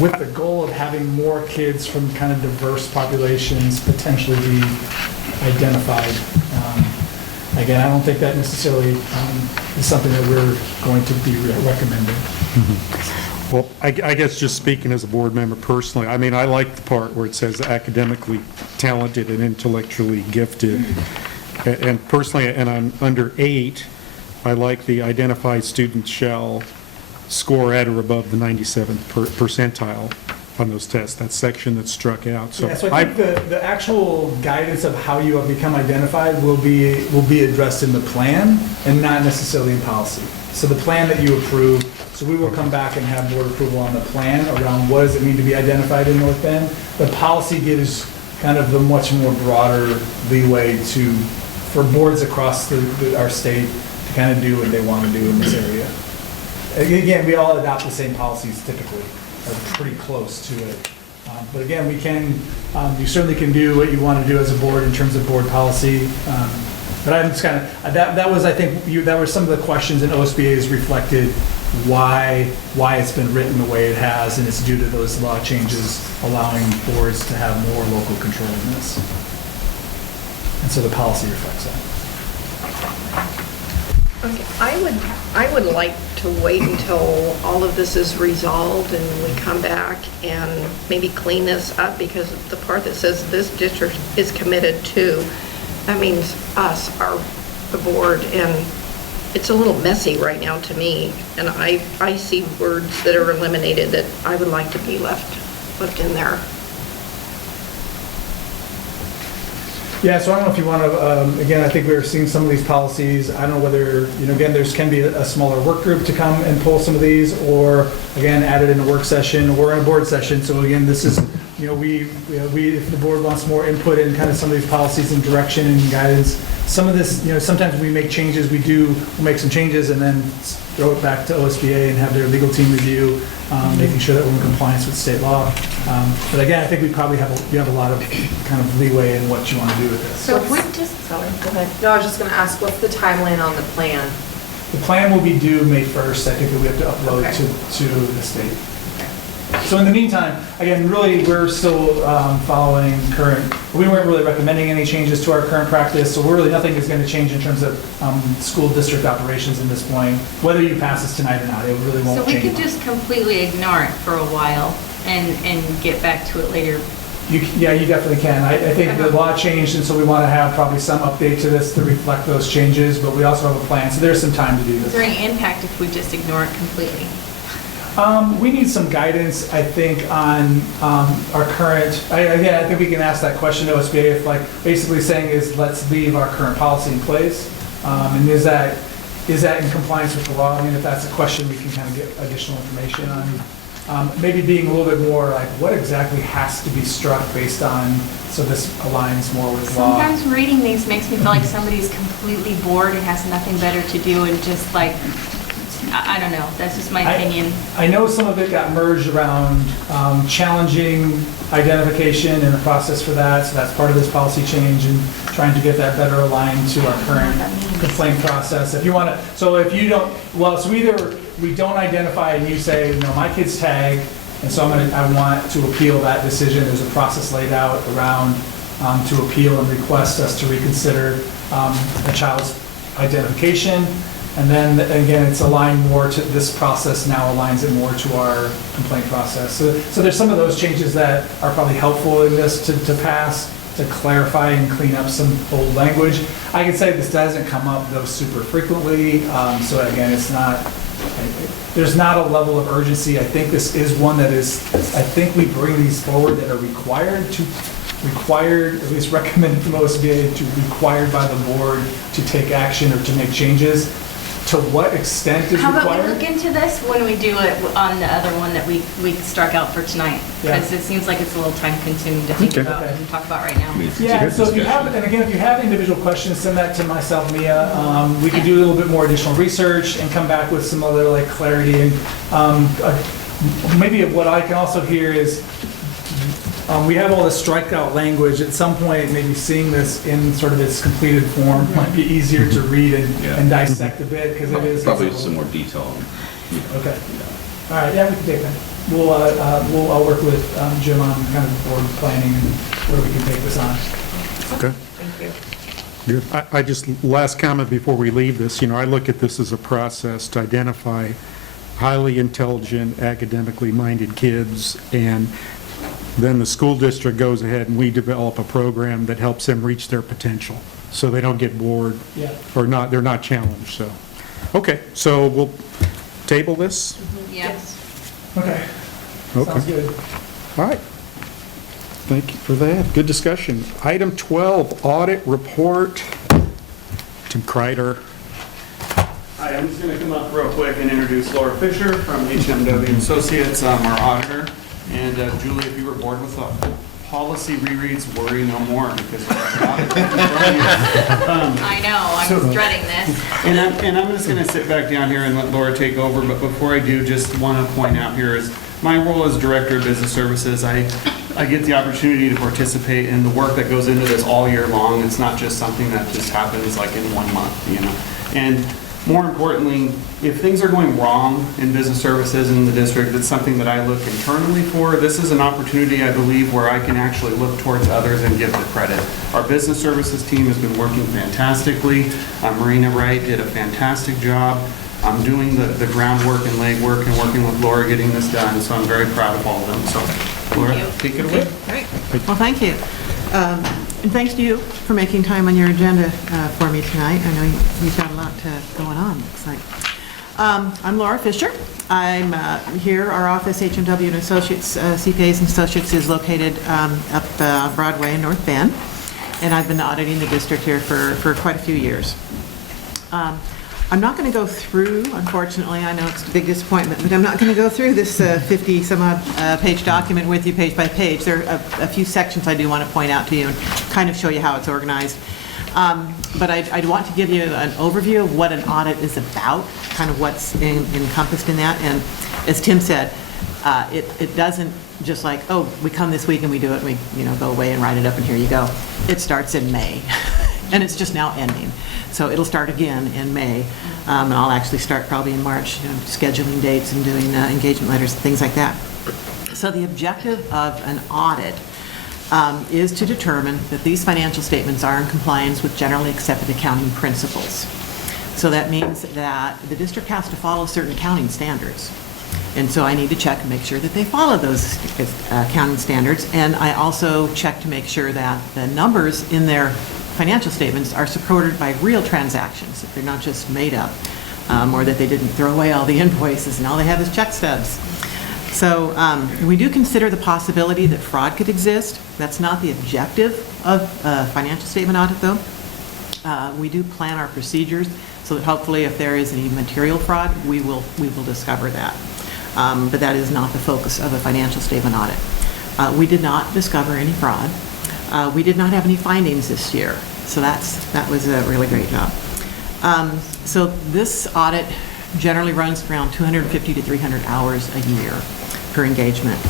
with the goal of having more kids from kind of diverse populations potentially be identified. Again, I don't think that necessarily is something that we're going to be recommending. Well, I guess just speaking as a board member personally, I mean, I like the part where it says academically talented and intellectually gifted. And personally, and I'm under 8, I like the identified students shall score at or above the 97th percentile on those tests, that section that's struck out. So I think the actual guidance of how you have become identified will be addressed in the plan and not necessarily in policy. So the plan that you approve, so we will come back and have board approval on the plan around what does it mean to be identified in North Bend. The policy gives kind of the much more broader leeway for boards across our state to kind of do what they want to do in this area. Again, we all adopt the same policies typically, or pretty close to it. But again, you certainly can do what you want to do as a board in terms of board policy. But I'm just kind of, that was, I think, that were some of the questions, and OSBA has reflected why it's been written the way it has, and it's due to those law changes allowing boards to have more local control in this. And so the policy reflects that. Okay, I would like to wait until all of this is resolved and we come back and maybe clean this up, because the part that says this district is committed to, that means us, the board, and it's a little messy right now to me, and I see words that are eliminated that I would like to be left in there. Yeah, so I don't know if you want to, again, I think we're seeing some of these policies. I don't know whether, again, can be a smaller work group to come and pull some of these, or again, add it in a work session or in a board session. So again, this is, if the board wants more input in kind of some of these policies and direction and guidance, some of this, sometimes we make changes, we'll make some changes and then throw it back to OSBA and have their legal team review, making sure that we're in compliance with state law. But again, I think we probably you have a lot of kind of leeway in what you want to do with this. So if we sorry, go ahead. No, I was just going to ask, what's the timeline on the plan? The plan will be due May 1st, I think, that we have to upload to the state. So in the meantime, again, really, we're still following current, we weren't really recommending any changes to our current practice, so really nothing is going to change in terms of school district operations in this point. Whether you pass this tonight or not, it really won't change. So we could just completely ignore it for a while and get back to it later. Yeah, you definitely can. I think the law changed, and so we want to have probably some update to this to reflect those changes, but we also have a plan, so there's some time to do this. Is there any impact if we just ignore it completely? We need some guidance, I think, on our current, again, I think we can ask that question to OSBA if like, basically saying is, let's leave our current policy in place. And is that in compliance with the law? I mean, if that's a question, we can kind of get additional information on. Maybe being a little bit more like, what exactly has to be struck based on, so this aligns more with law? Sometimes reading these makes me feel like somebody's completely bored and has nothing better to do and just like, I don't know, that's just my opinion. I know some of it got merged around challenging identification and the process for that, so that's part of this policy change and trying to get that better aligned to our current complaint process. If you want to, so if you don't, well, so either we don't identify and you say, no, my kid's tagged, and so I want to appeal that decision. There's a process laid out around to appeal and request us to reconsider a child's identification. And then, again, it's aligned more to, this process now aligns it more to our complaint process. So there's some of those changes that are probably helpful in this to pass, to clarify and clean up some old language. I can say this doesn't come up, though, super frequently. So again, it's not, there's not a level of urgency. I think this is one that is, I think we bring these forward that are required, at least recommended from OSBA, to required by the board to take action or to make changes. To what extent is How required? about we look into this when we do it on the other one that we struck out for tonight? Yeah. Because it seems like it's a little time consuming to think about and talk about right now. Yeah, so if you have, and again, if you have individual questions, send that to myself, Mia. We can do a little bit more additional research and come back with some other like clarity. And maybe what I can also hear is, we have all this strikeout language. At some point, maybe seeing this in sort of its completed form might be easier to read and dissect a bit, because it is. Probably some more detail. Okay. All right, yeah, we can take that. I'll work with Jim on kind of board planning and where we can take this on. Okay. Thank you. Good. I just, last comment before we leave this, I look at this as a process to identify highly intelligent, academically minded kids, and then the school district goes ahead and we develop a program that helps them reach their potential, so they don't get bored or they're not challenged. So, okay, so we'll table this? Yes. Okay. Sounds good. All right. Thank you for that. Good discussion. Item 12, audit report. Tim Kreider. Hi, I'm just going to come up real quick and introduce Laura Fisher from HMW Associates, our auditor. And Julie, if you were bored with the policy rereads, worry no more, because I know, I'm dreading this. And I'm just going to sit back down here and let Laura take over, but before I do, just want to point out here is my role as Director of Business Services. I get the opportunity to participate in the work that goes into this all year long. It's not just something that just happens like in 1 month, And more importantly, if things are going wrong in business services in the district, it's something that I look internally for. This is an opportunity, I believe, where I can actually look towards others and give the credit. Our business services team has been working fantastically. Marina Wright did a fantastic job. I'm doing the groundwork and legwork and working with Laura getting this done, so I'm very proud of all of them. So, Laura, take it away. Great. Well, thank you. And thanks to you for making time on your agenda for me tonight. I know you've got a lot going on, looks like. I'm Laura Fisher. I'm here, our office, HMW and Associates, CPAs and Associates, is located up Broadway in North Bend, and I've been auditing the district here for quite a few years. I'm not going to go through, unfortunately, I know it's a big disappointment, but I'm not going to go through this 50-some-odd page document with you page by page. There are a few sections I do want to point out to you and kind of show you how it's organized. But I'd want to give you an overview of what an audit is about, kind of what's encompassed in that. And as Tim said, it doesn't just like, oh, we come this week and we do it, and we go away and write it up and here you go. It starts in May, and it's just now ending. So it'll start again in May, and I'll actually start probably in March, scheduling dates and doing engagement letters and things like that. So the objective of an audit is to determine that these financial statements are in compliance with generally accepted accounting principles. So that means that the district has to follow certain accounting standards. And so I need to check and make sure that they follow those accounting standards. And I also check to make sure that the numbers in their financial statements are supported by real transactions, that they're not just made up. or that they didn't throw away all the invoices and all they have is check stubs. So we do consider the possibility that fraud could exist. That's not the objective of a financial statement audit, though. We do plan our procedures so that hopefully if there is any material fraud, we will discover that. But that is not the focus of a financial statement audit. We did not discover any fraud. We did not have any findings this year, so that was a really great job. So this audit generally runs around 250 to 300 hours a year per engagement.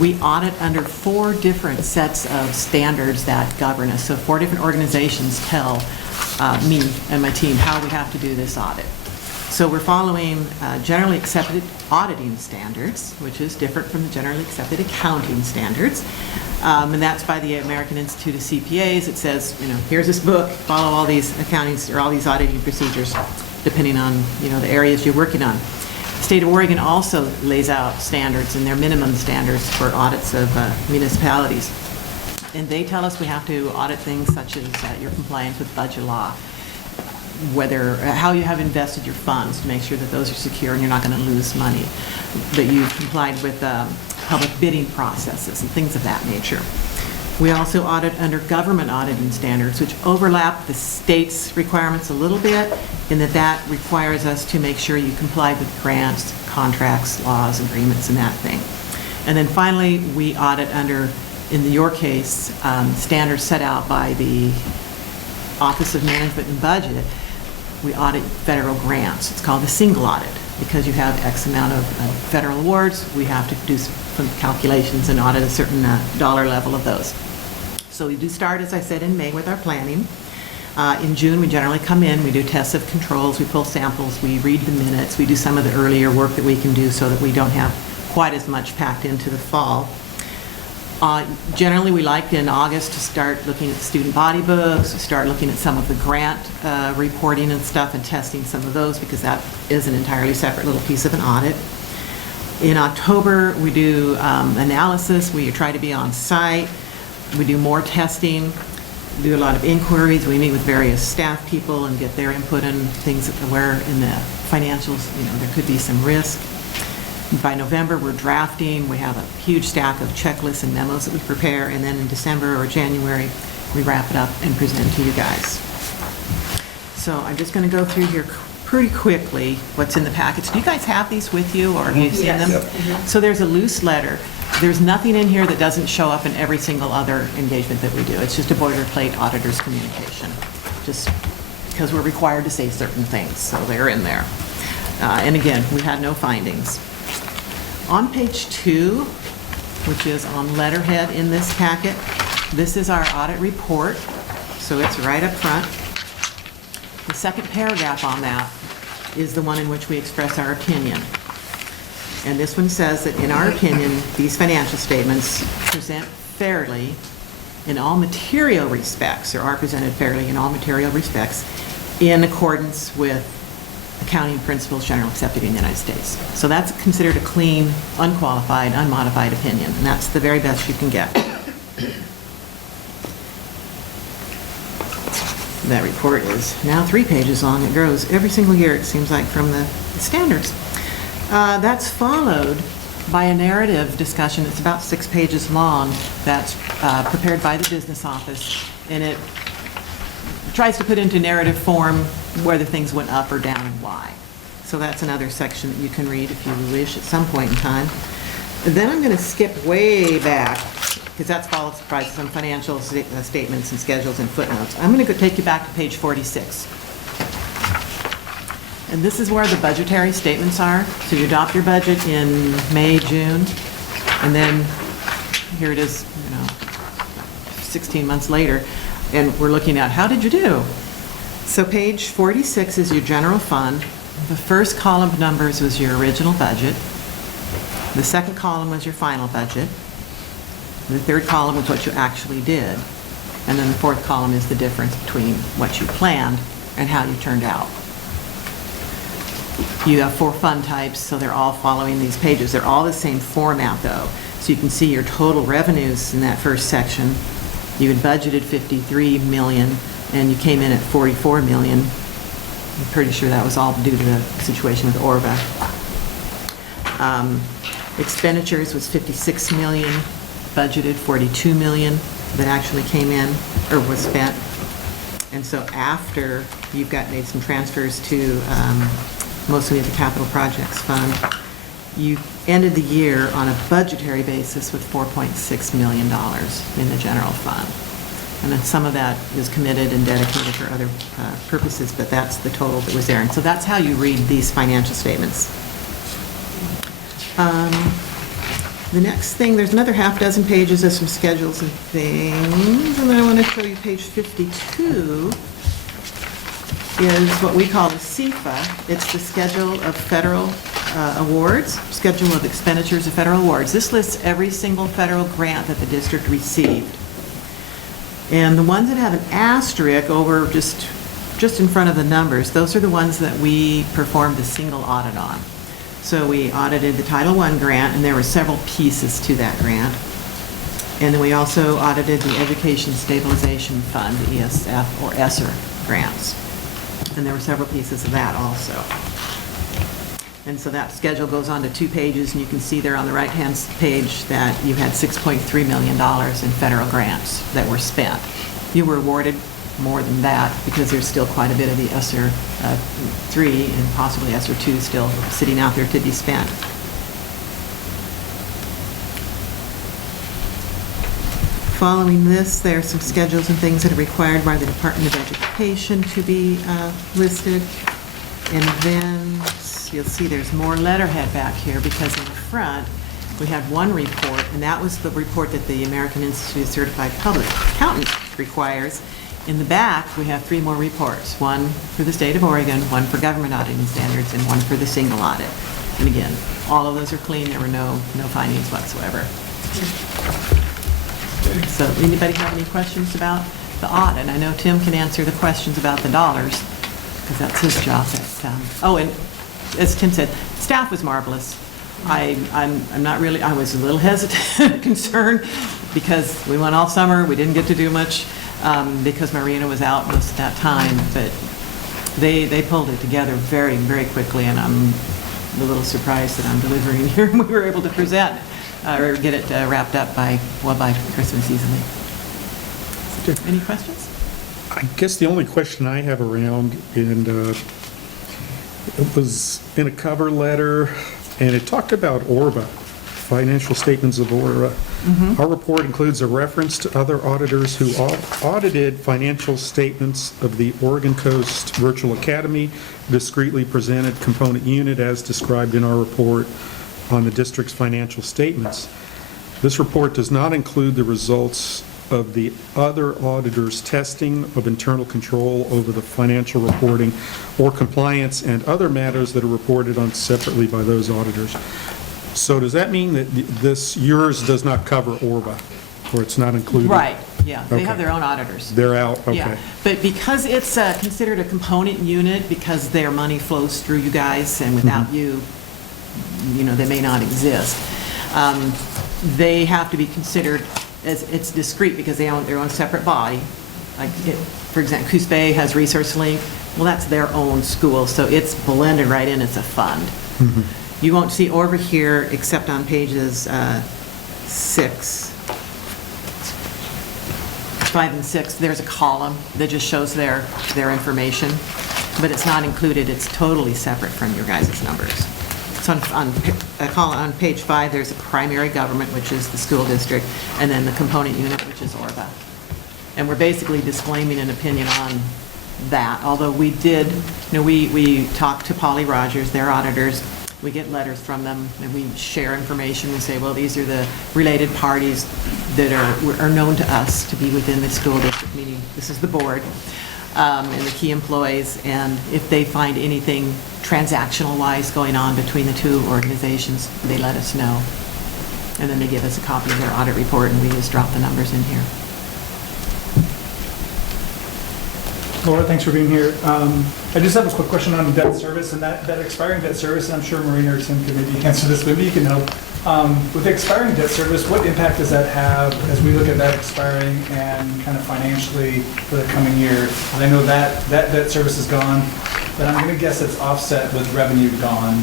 We audit under 4 different sets of standards that govern us. So 4 different organizations tell me and my team how we have to do this audit. So we're following generally accepted auditing standards, which is different from the generally accepted accounting standards. And that's by the American Institute of CPAs. It says, here's this book, follow all these accounting or all these auditing procedures, depending on, the areas you're working on. The state of Oregon also lays out standards and their minimum standards for audits of municipalities. And they tell us we have to audit things such as your compliance with budget law, how you have invested your funds to make sure that those are secure and you're not going to lose money, that you've complied with public bidding processes and things of that nature. We also audit under government auditing standards, which overlap the state's requirements a little bit, in that requires us to make sure you comply with grants, contracts, laws, agreements, and that thing. And then finally, we audit under, in your case, standards set out by the Office of Management and Budget. We audit federal grants. It's called the single audit. Because you have X amount of federal awards, we have to do some calculations and audit a certain dollar level of those. So we do start, as I said, in May with our planning. In June, we generally come in, we do tests of controls, we pull samples, we read the minutes, we do some of the earlier work that we can do so that we don't have quite as much packed into the fall. Generally, we like in August to start looking at student body books, start looking at some of the grant reporting and stuff and testing some of those because that is an entirely separate little piece of an audit. In October, we do analysis. We try to be on site. We do more testing, do a lot of inquiries. We meet with various staff people and get their input on things where in the financials, there could be some risk. By November, we're drafting. We have a huge stack of checklists and memos that we prepare, and then in December or January, we wrap it up and present to you guys. So I'm just going to go through here pretty quickly what's in the packets. Do you guys have these with you, or have you seen them? Yes. So there's a loose letter. There's nothing in here that doesn't show up in every single other engagement that we do. It's just a boilerplate auditor's communication, just because we're required to say certain things, so they're in there. And again, we had no findings. On page 2, which is on letterhead in this packet, this is our audit report, so it's right up front. The second paragraph on that is the one in which we express our opinion. And this one says that in our opinion, these financial statements present fairly in all material respects, or are presented fairly in all material respects, in accordance with accounting principles generally accepted in the United States. So that's considered a clean, unqualified, unmodified opinion, and that's the very best you can get. That report is now 3 pages long. It grows every single year, it seems like, from the standards. That's followed by a narrative discussion that's about 6 pages long that's prepared by the business office, and it tries to put into narrative form whether things went up or down and why. So that's another section that you can read if you wish at some point in time. And then I'm going to skip way back, because that's followed by some financial statements and schedules and footnotes. I'm going to take you back to page 46. And this is where the budgetary statements are. So you adopt your budget in May, June, and then here it is, 16 months later, and we're looking at how did you do? So page 46 is your general fund. The first column of numbers was your original budget. The second column was your final budget. The third column was what you actually did. And then the fourth column is the difference between what you planned and how you turned out. You have 4 fund types, so they're all following these pages. They're all the same format, though. So you can see your total revenues in that first section. You had budgeted $53 million, and you came in at $44 million. I'm pretty sure that was all due to the situation with Orva. Expenditures was 56 million, budgeted 42 million that actually came in or was spent. And so after you've made some transfers to mostly the capital projects fund, you ended the year on a budgetary basis with $4.6 million in the general fund. And then some of that is committed and dedicated for other purposes, but that's the total that was there. And so that's how you read these financial statements. The next thing, there's another half dozen pages of some schedules and things, and then I want to show you page 52 is what we call the CFA. It's the Schedule of Federal Awards, Schedule of Expenditures of Federal Awards. This lists every single federal grant that the district received. And the ones that have an asterisk over just in front of the numbers, those are the ones that we performed a single audit on. So we audited the Title I grant, and there were several pieces to that grant. And then we also audited the Education Stabilization Fund, the ESF or ESSER grants. And there were several pieces of that also. And so that schedule goes on to 2 pages, and you can see there on the right-hand page that you had $6.3 million in federal grants that were spent. You were awarded more than that because there's still quite a bit of the ESSER 3 and possibly ESSER 2 still sitting out there to be spent. Following this, there are some schedules and things that are required by the Department of Education to be listed. And then you'll see there's more letterhead back here because in the front, we had one report, and that was the report that the American Institute of Certified Public Accountants requires. In the back, we have 3 more reports, one for the state of Oregon, one for government auditing standards, and one for the single audit. And again, all of those are clean. There were no findings whatsoever. So anybody have any questions about the audit? I know Tim can answer the questions about the dollars because that's his job. And as Tim said, staff was marvelous. I'm not really, I was a little hesitant, concerned because we went all summer. We didn't get to do much because Marina was out most of that time. But they pulled it together very, very quickly, and I'm a little surprised that I'm delivering here and we were able to present or get it wrapped up by Christmas easily. Any questions? I guess the only question I have around, and it was in a cover letter, and it talked about ORBA, financial statements of ORBA. Our report includes a reference to other auditors who audited financial statements of the Oregon Coast Virtual Academy, discretely presented component unit as described in our report on the district's financial statements. This report does not include the results of the other auditors' testing of internal control over the financial reporting or compliance and other matters that are reported on separately by those auditors. So does that mean that yours does not cover ORBA, or it's not included? Right, yeah. They have Okay. their own auditors. They're out, okay. Yeah, but because it's considered a component unit, because their money flows through you guys, and without you, they may not exist, they have to be considered as, it's discrete because they own their own separate body. Like, for example, Coos Bay has Resource Link. Well, that's their own school, so it's blended right in as a fund. You won't see ORBA here except on pages 5 and 6. There's a column that just shows their information, but it's not included. It's totally separate from your guys' numbers. So on page 5, there's a primary government, which is the school district, and then the component unit, which is ORBA. And we're basically disclaiming an opinion on that, although we did, we talked to Polly Rogers, their auditors. We get letters from them, and we share information. We say, well, these are the related parties that are known to us to be within the school district, meaning this is the board, and the key employees, and if they find anything transactional-wise going on between the two organizations, they let us know. And then they give us a copy of their audit report, and we just drop the numbers in here. Laura, thanks for being here. I just have a quick question on debt service and that expiring debt service, and I'm sure Marina or Tim can maybe answer this, maybe you can help. With the expiring debt service, what impact does that have as we look at that expiring and kind of financially for the coming year? I know that debt service is gone. But I'm going to guess it's offset with revenue gone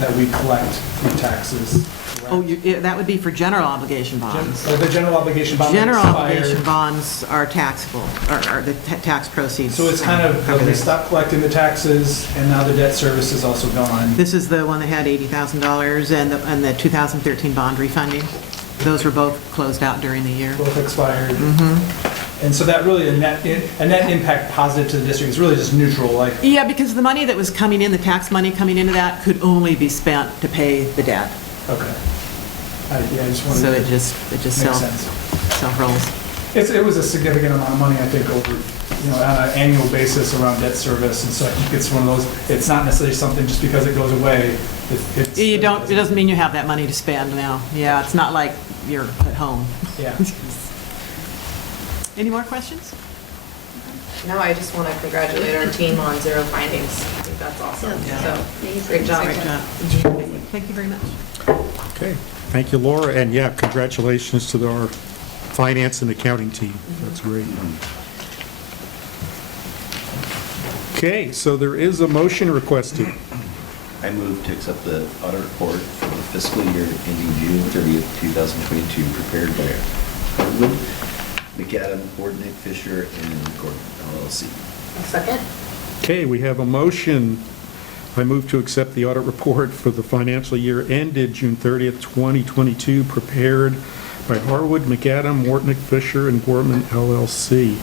that we collect through taxes. Oh, that would be for general obligation bonds. The general obligation bond General expired. obligation bonds are taxable, or the tax proceeds. So it's kind of, cover they this. stopped collecting the taxes, and now the debt service is also gone. This is the one that had $80,000 and the 2013 bond refunding. Those were both closed out during the year. Both expired. And so that really, a net impact positive to the district is really just neutral, like, Yeah, because the money that was coming in, the tax money coming into that, could only be spent to pay the debt. okay. I just wanted So to. it just Makes sense. self-rolls. It was a significant amount of money, I think, over, on an annual basis around debt service, and so I think it's one of those, it's not necessarily something just because it goes away. It's. It doesn't mean you have that money to spend now. Yeah, it's not like you're at home. Yeah. Any more questions? No, I just want to congratulate our team on zero findings. I think that's awesome. So, great job. Great job. Thank you very much. Okay, thank you, Laura, and yeah, congratulations to our finance and accounting team. That's great. Okay, so there is a motion requested. I move to accept the audit report for the fiscal year ending June 30th, 2022, prepared by Harwood, McAdam, Bordnick, Fisher, and Gordon, LLC. Second? Okay, we have a motion. I move to accept the audit report for the financial year ended June 30th, 2022, prepared by Harwood, McAdam, Mortnick, Fisher, and Gorman, LLC.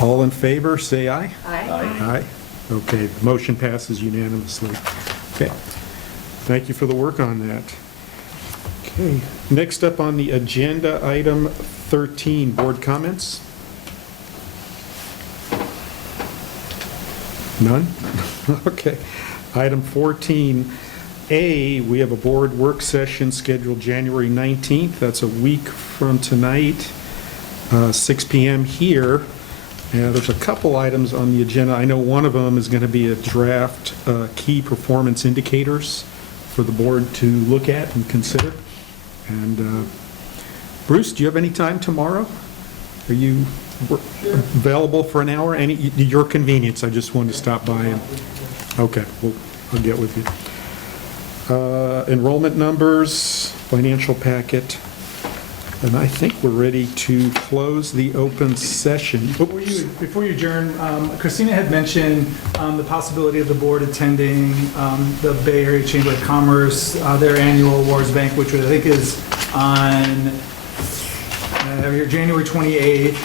All in favor, say aye. Aye. Aye. Okay, the motion passes unanimously. Okay, thank you for the work on that. Okay, next up on the agenda, item 13, board comments. None? Okay. Item 14A, we have a board work session scheduled January 19th. That's a week from tonight, 6 PM here. And there's a couple items on the agenda. I know one of them is going to be a draft key performance indicators for the board to look at and consider. And Bruce, do you have any time tomorrow? Are you available for an hour? Your convenience, I just wanted to stop by and, okay, I'll get with you. Enrollment numbers, financial packet, and I think we're ready to close the open session. Before you adjourn, Christina had mentioned the possibility of the board attending the Bay Area Chamber of Commerce, their annual awards banquet, which I think is on January 28th.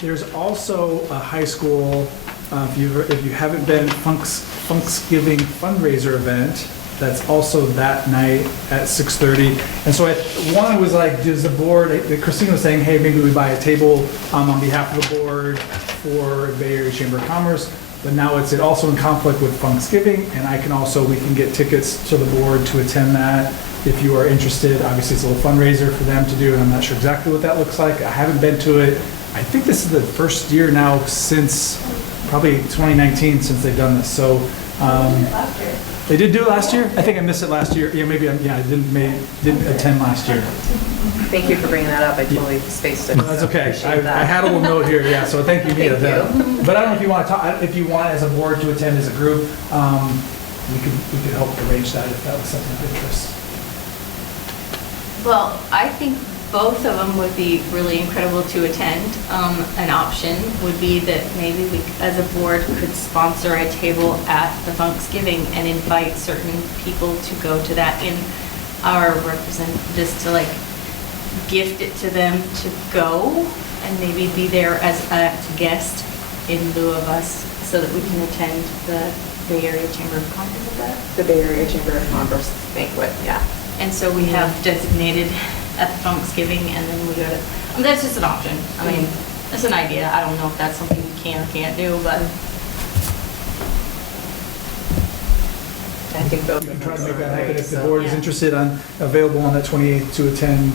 There's also a high school, if you haven't been, Funksgiving fundraiser event that's also that night at 6:30. And so one was like, does the board, Christina was saying, hey, maybe we buy a table on behalf of the board for Bay Area Chamber of Commerce. But now it's also in conflict with Funksgiving, and we can get tickets to the board to attend that if you are interested. Obviously, it's a little fundraiser for them to do, and I'm not sure exactly what that looks like. I haven't been to it. I think this is the first year now since probably 2019 since they've done this. So they did do it last year? I think I missed it last year. Yeah, maybe I didn't attend last year. Thank you for bringing that up. I totally spaced it. No, that's okay. I had a little note here, yeah, so thank you, Mia. But I don't know if you want to talk, if you want as a board to attend as a group, we could help arrange that if that was something of interest. Well, I think both of them would be really incredible to attend. An option would be that maybe we, as a board, could sponsor a table at the Funksgiving and invite certain people to go to that in our just to like gift it to them to go and maybe be there as a guest in lieu of us so that we can attend the Bay Area Chamber of Commerce with that. The Bay Area Chamber of Commerce banquet, yeah. And so we have designated at the Funksgiving, and then we go to, that's just an option. I mean, that's an idea. I don't know if that's something we can or can't do, but. I think both You of can try to them make that are happen great, if the so, board is yeah. interested available on the 28th to attend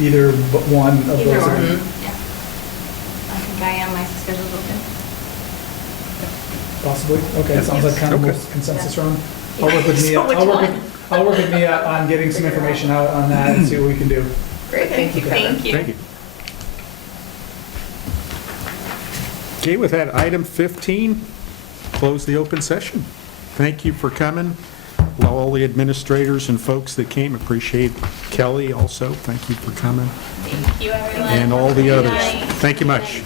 either one of Either those. or, events. yeah. I think I am, my schedule's open. Possibly? Okay, it sounds like kind of most consensus around. I'll work with Mia. So much fun. I'll work with Mia on getting some information out on that and see what we can do. Great, thank you, Kevin. Thank you. Thank you. Okay, with that, item 15, close the open session. Thank you for coming. All the administrators and folks that came, appreciate Kelly also. Thank you for coming. Thank you, everyone. And all the Good others. night. Thank you much.